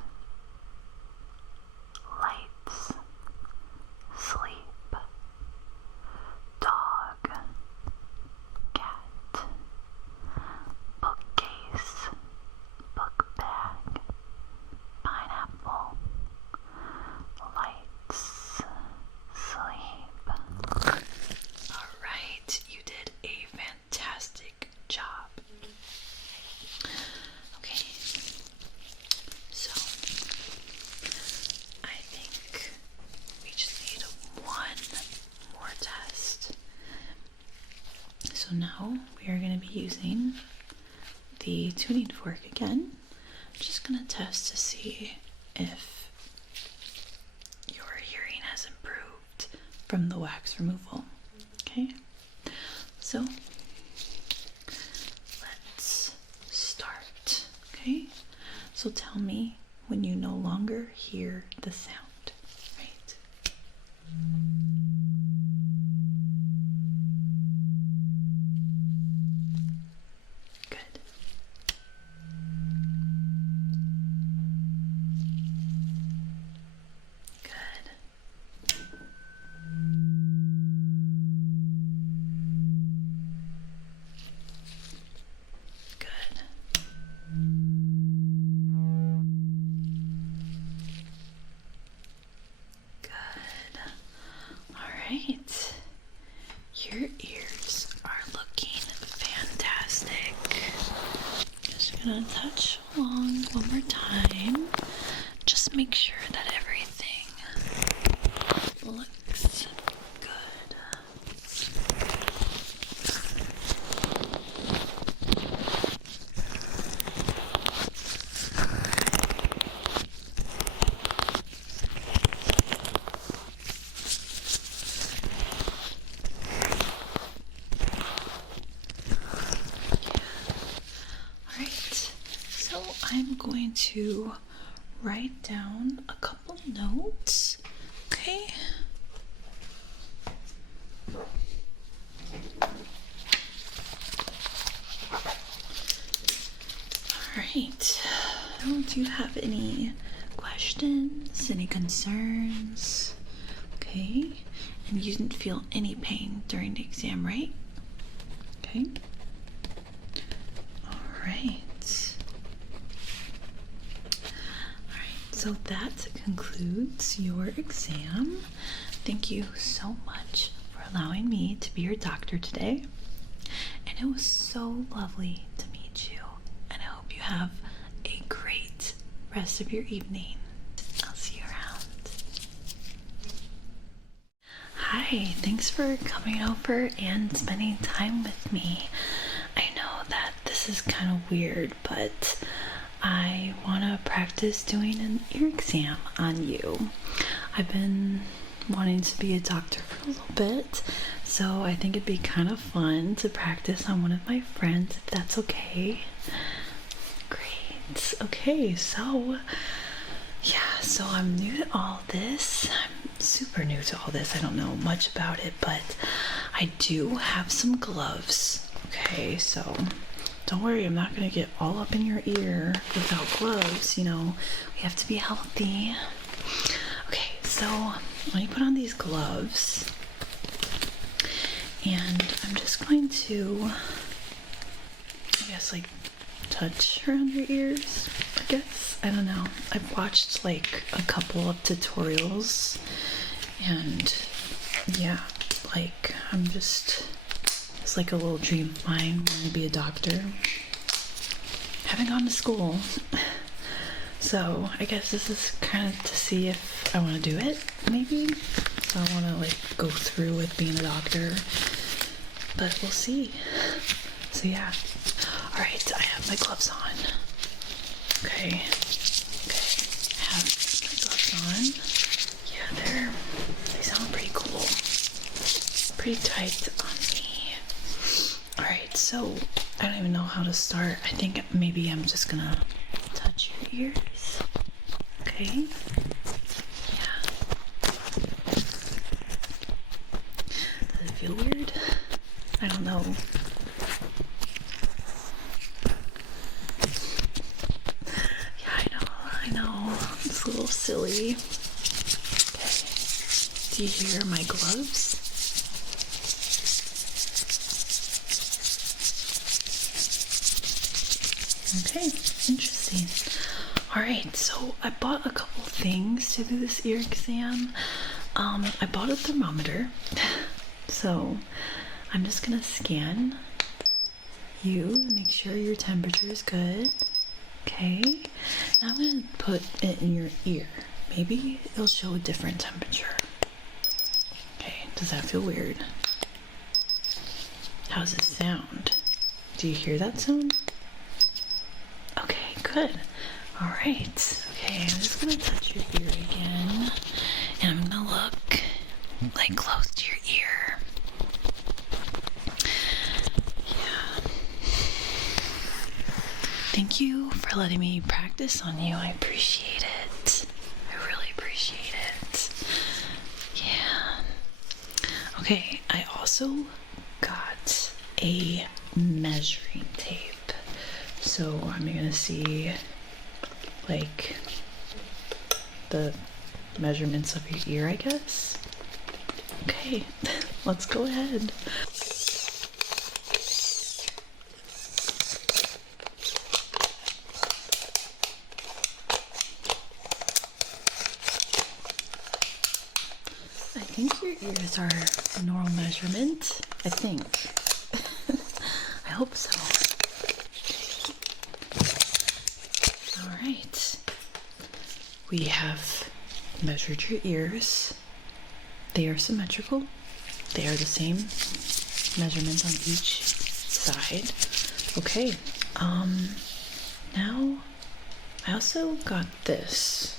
Lights. Sleep. Dog. Cat. Bookcase. Book bag. Pineapple. Lights. Sleep. Alright, you did a fantastic job. Okay, so I think we just need one more test. So now we are going to be using the tuning fork again. I'm just going to test to see if your hearing has improved from the wax removal. Okay, so let's start. Okay, so tell me when you no longer hear the sound, right? Good. Good. Good. Good. All right. Your ears are looking fantastic. Just gonna touch along one more time. Just make sure that everything looks good. I'm going to write down a couple notes, okay? Alright, do you have any questions, any concerns? Okay, and you didn't feel any pain during the exam, right? Okay. Alright. Alright, so that concludes your exam. Thank you so much for allowing me to be your doctor today. And it was so lovely to meet you. And I hope you have a great rest of your evening. I'll see you around. Hi, thanks for coming over and spending time with me. I know that this is kind of weird, but I want to practice doing an ear exam on you. I've been wanting to be a doctor for a little bit, so I think it'd be kind of fun to practice on one of my friends, if that's okay. Great. Okay, so yeah, so I'm new to all this. I'm super new to all this. I don't know much about it, but I do have some gloves. Okay, so don't worry, I'm not gonna get all up in your ear without gloves. You know, we have to be healthy. Okay, so let me put on these gloves, and I'm just going to, I guess, like, touch around your ears, I guess. I don't know. I've watched like a couple of tutorials, and yeah, like, it's like a little dream of mine, wanting to be a doctor. Haven't gone to school, so I guess this is kind of to see if I want to do it, maybe. So I want to like go through with being a doctor, but we'll see. So yeah. Alright, I have my gloves on. Okay. I have my gloves on. Yeah, they sound pretty cool. Pretty tight on me. Alright, so I don't even know how to start. I think maybe I'm just gonna touch your ears. Okay? Yeah. Does it feel weird? I don't know. I know, it's a little silly. Okay, do you hear my gloves? Okay, interesting. Alright, so I bought a couple things to do this ear exam. I bought a thermometer, so I'm just gonna scan you to make sure your temperature is good. Okay, now I'm going to put it in your ear. Maybe it'll show a different temperature. Okay, does that feel weird? How's it sound? Do you hear that sound? Okay, good. Alright, okay, I'm just going to touch your ear again. And I'm going to look like close to your ear. Thank you for letting me practice on you. I appreciate it. I really appreciate it. Yeah. Okay, I also got a measuring tape. So I'm gonna see like the measurements of your ear, I guess. Okay, let's go ahead. I think your ears are a normal measurement. I think. I hope so. Alright. We have measured your ears. They are symmetrical. They are the same measurements on each side. Okay. Now I also got this,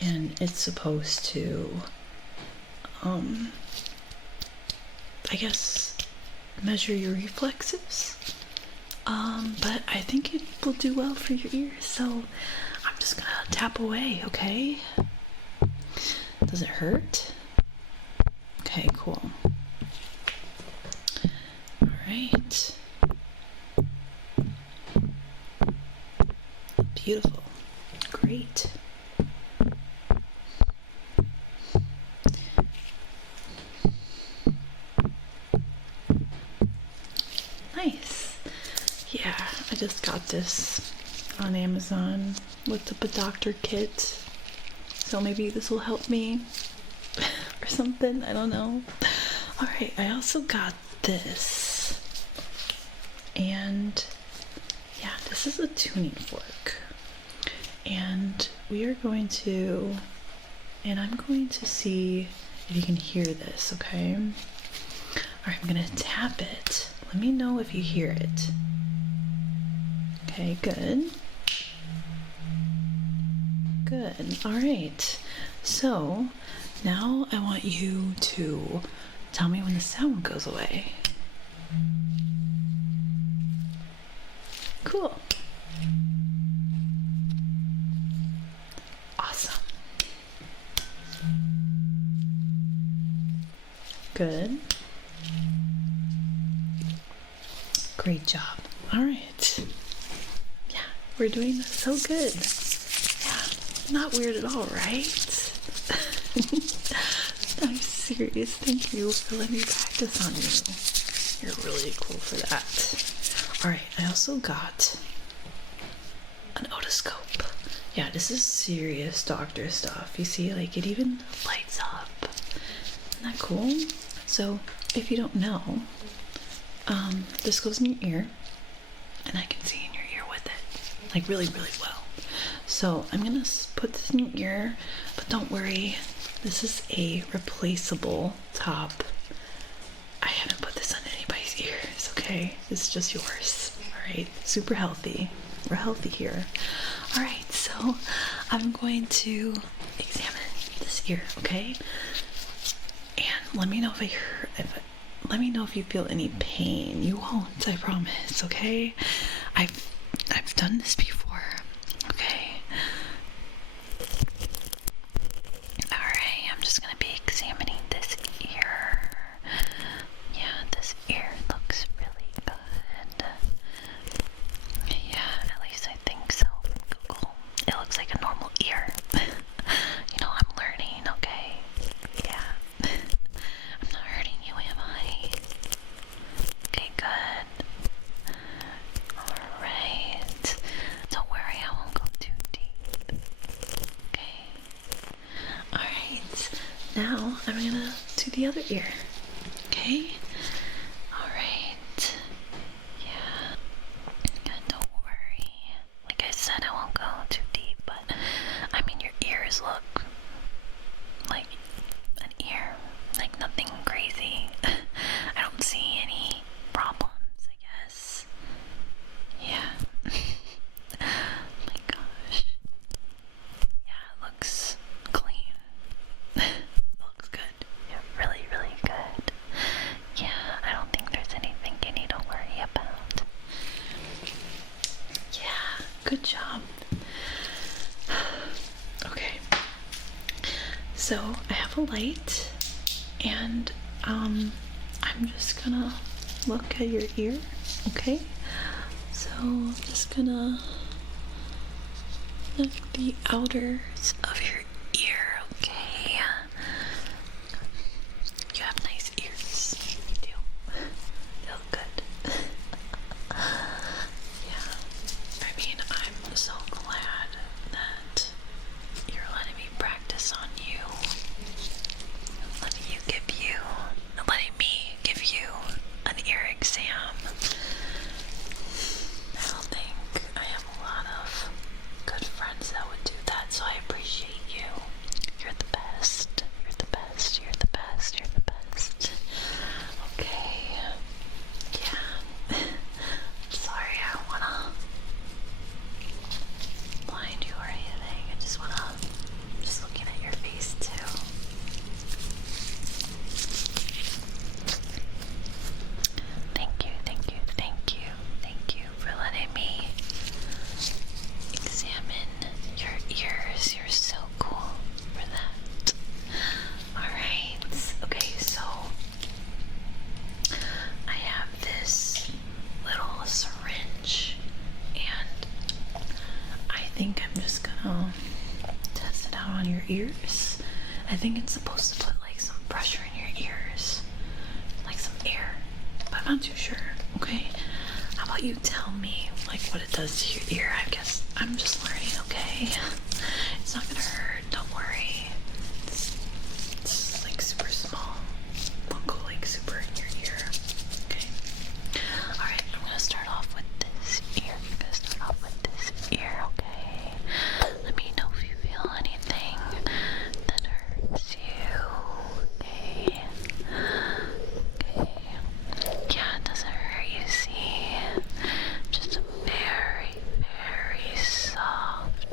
and it's supposed to I guess measure your reflexes. But I think it will do well for your ears, so I'm just gonna tap away, okay? Does it hurt? Okay, cool. All right. Beautiful. Great. Nice. Yeah, I just got this on Amazon. Looked up a doctor kit. So maybe this will help me or something. I don't know. Alright, I also got this. And yeah, this is a tuning fork. And we are going to, and I'm going to see if you can hear this, okay? Alright, I'm gonna tap it. Let me know if you hear it. Okay, good. Good. Alright. So now I want you to tell me when the sound goes away. Cool. Awesome. Good. Great job. All right. Yeah, we're doing so good. Yeah, not weird at all, right? I'm serious. Thank you for letting me practice on you. You're really cool for that. All right, I also got an otoscope. Yeah, this is serious doctor stuff. You see, like, it even lights up. Isn't that cool? So, if you don't know, this goes in your ear, and I can see in your ear with it, like really, really well. So I'm gonna put this in your ear, but don't worry, this is a replaceable top. I haven't put this on anybody's ears, okay? It's just yours, all right? Super healthy. We're healthy here. All right, so I'm going to examine this ear, okay? And let me know let me know if you feel any pain. You won't, I promise, okay? I've done this before, okay? Alright, I'm just gonna be examining this ear. Yeah, this ear looks really good. Yeah, at least I think so from Google. It looks like a normal ear. You know, I'm learning, okay? Yeah. I'm not hurting you, am I? Okay, good. Alright. Don't worry, I won't go too deep. Okay. Alright. Now I'm gonna do the other ear. Okay? Alright. Yeah. Don't worry. Like I said, I won't go too deep, but I mean, your ears look like an ear, like nothing crazy. I don't see any problems, I guess. Yeah. My gosh. Yeah, it looks clean. It looks good. Yeah, really, really good. Yeah, I don't think there's anything you need to worry about. Yeah, good job. Okay. So I have a light, and I'm just gonna look at your ear, okay? So I'm just gonna look at the outers of your ear, okay? You have nice ears. You do. They look good. Yeah. I mean, I'm so glad that you're letting me practice on you. Letting me give you an ear exam. I don't think I have a lot of good friends that would do that, so I appreciate you. ears. I think it's supposed to put like some pressure in your ears, like some air, but I'm not too sure. Okay, how about you tell me like what it does to your ear? I guess I'm just learning. Okay, it's not gonna hurt, don't worry. It's like super small, won't go like super in your ear. Okay, all right, I'm gonna start off with this ear. Okay, let me know if you feel anything that hurts you. Okay, yeah, it doesn't hurt, you see. Just a very, very soft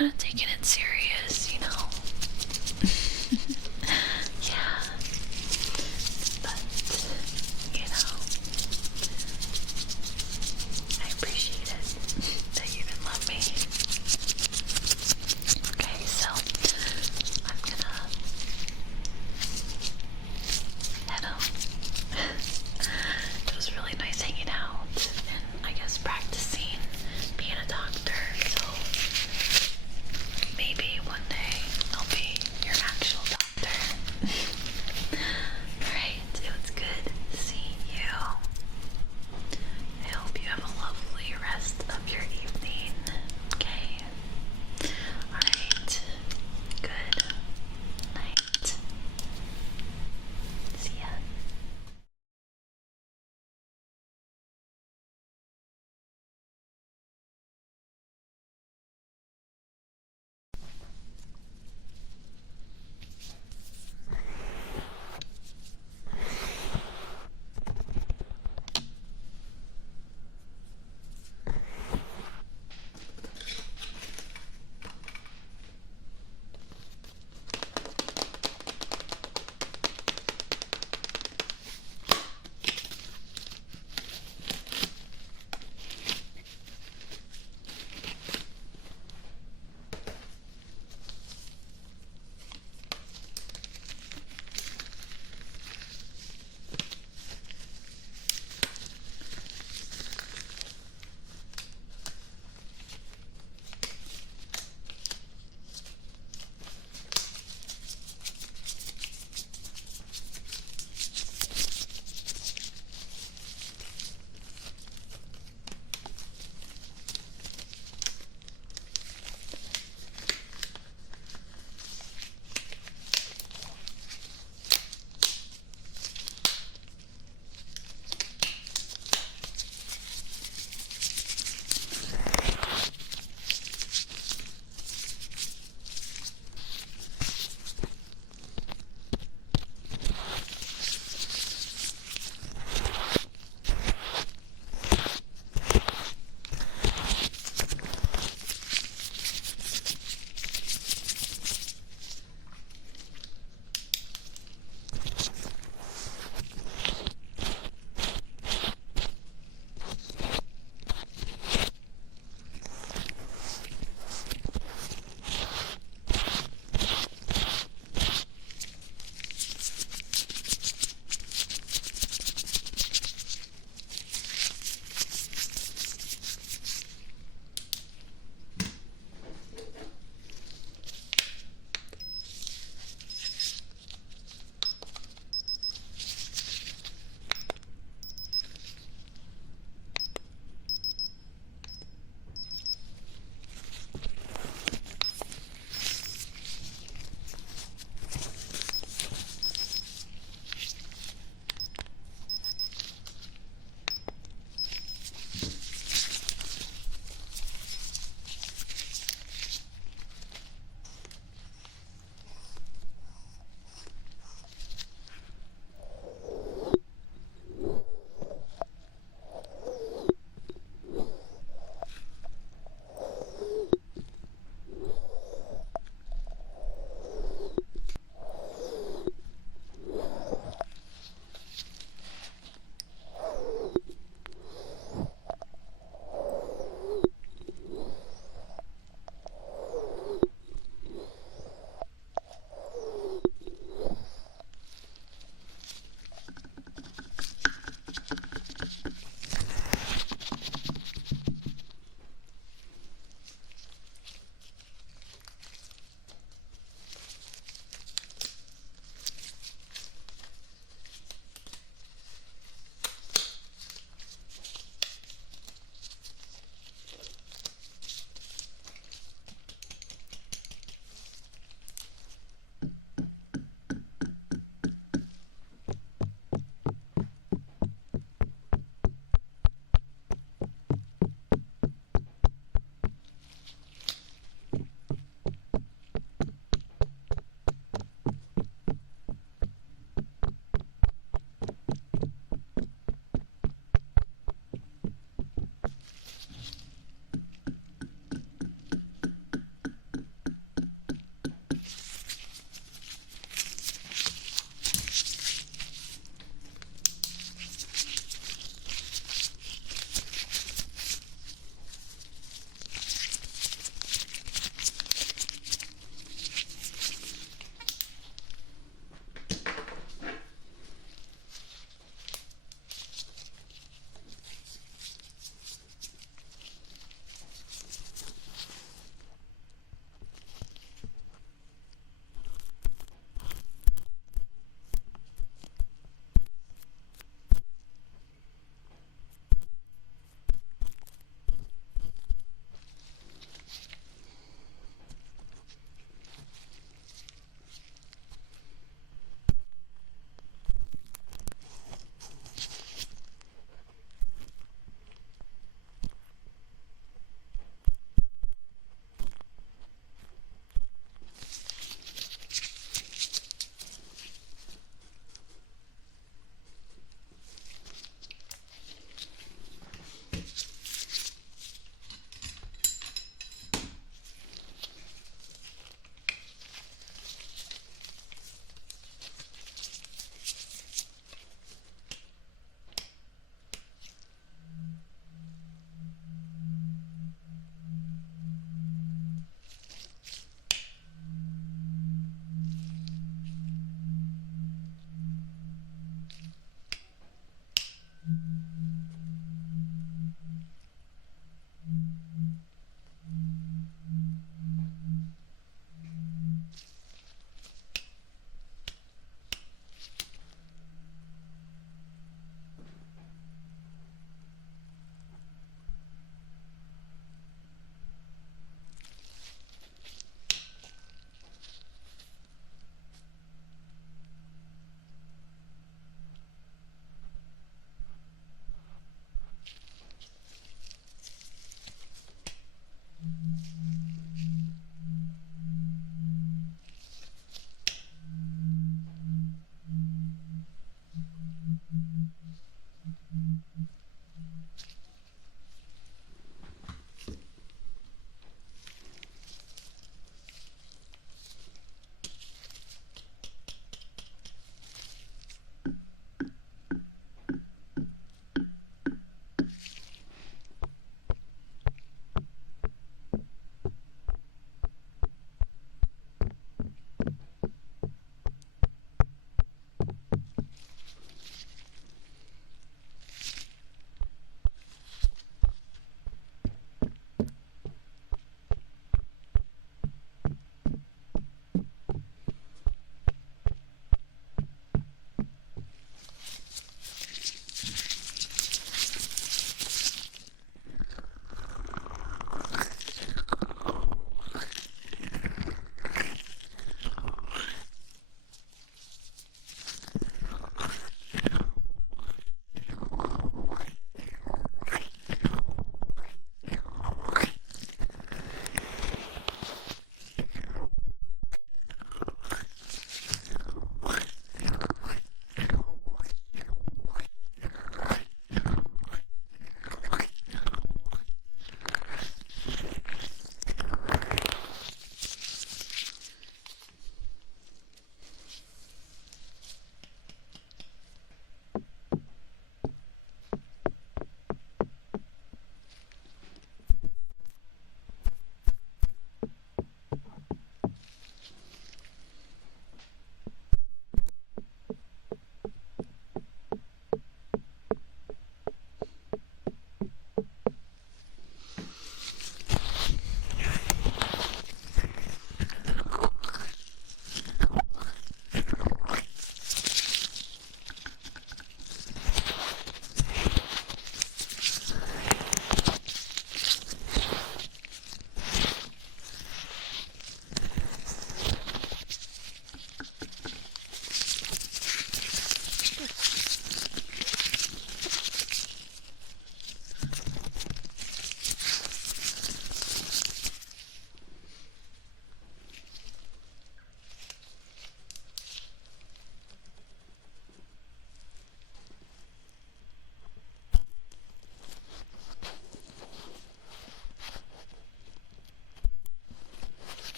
kind of taking it serious, you know. Yeah. But, you know, I appreciate it that you even love me. Okay, so I'm gonna head home. It was really nice hanging out and I guess practicing being a doctor. So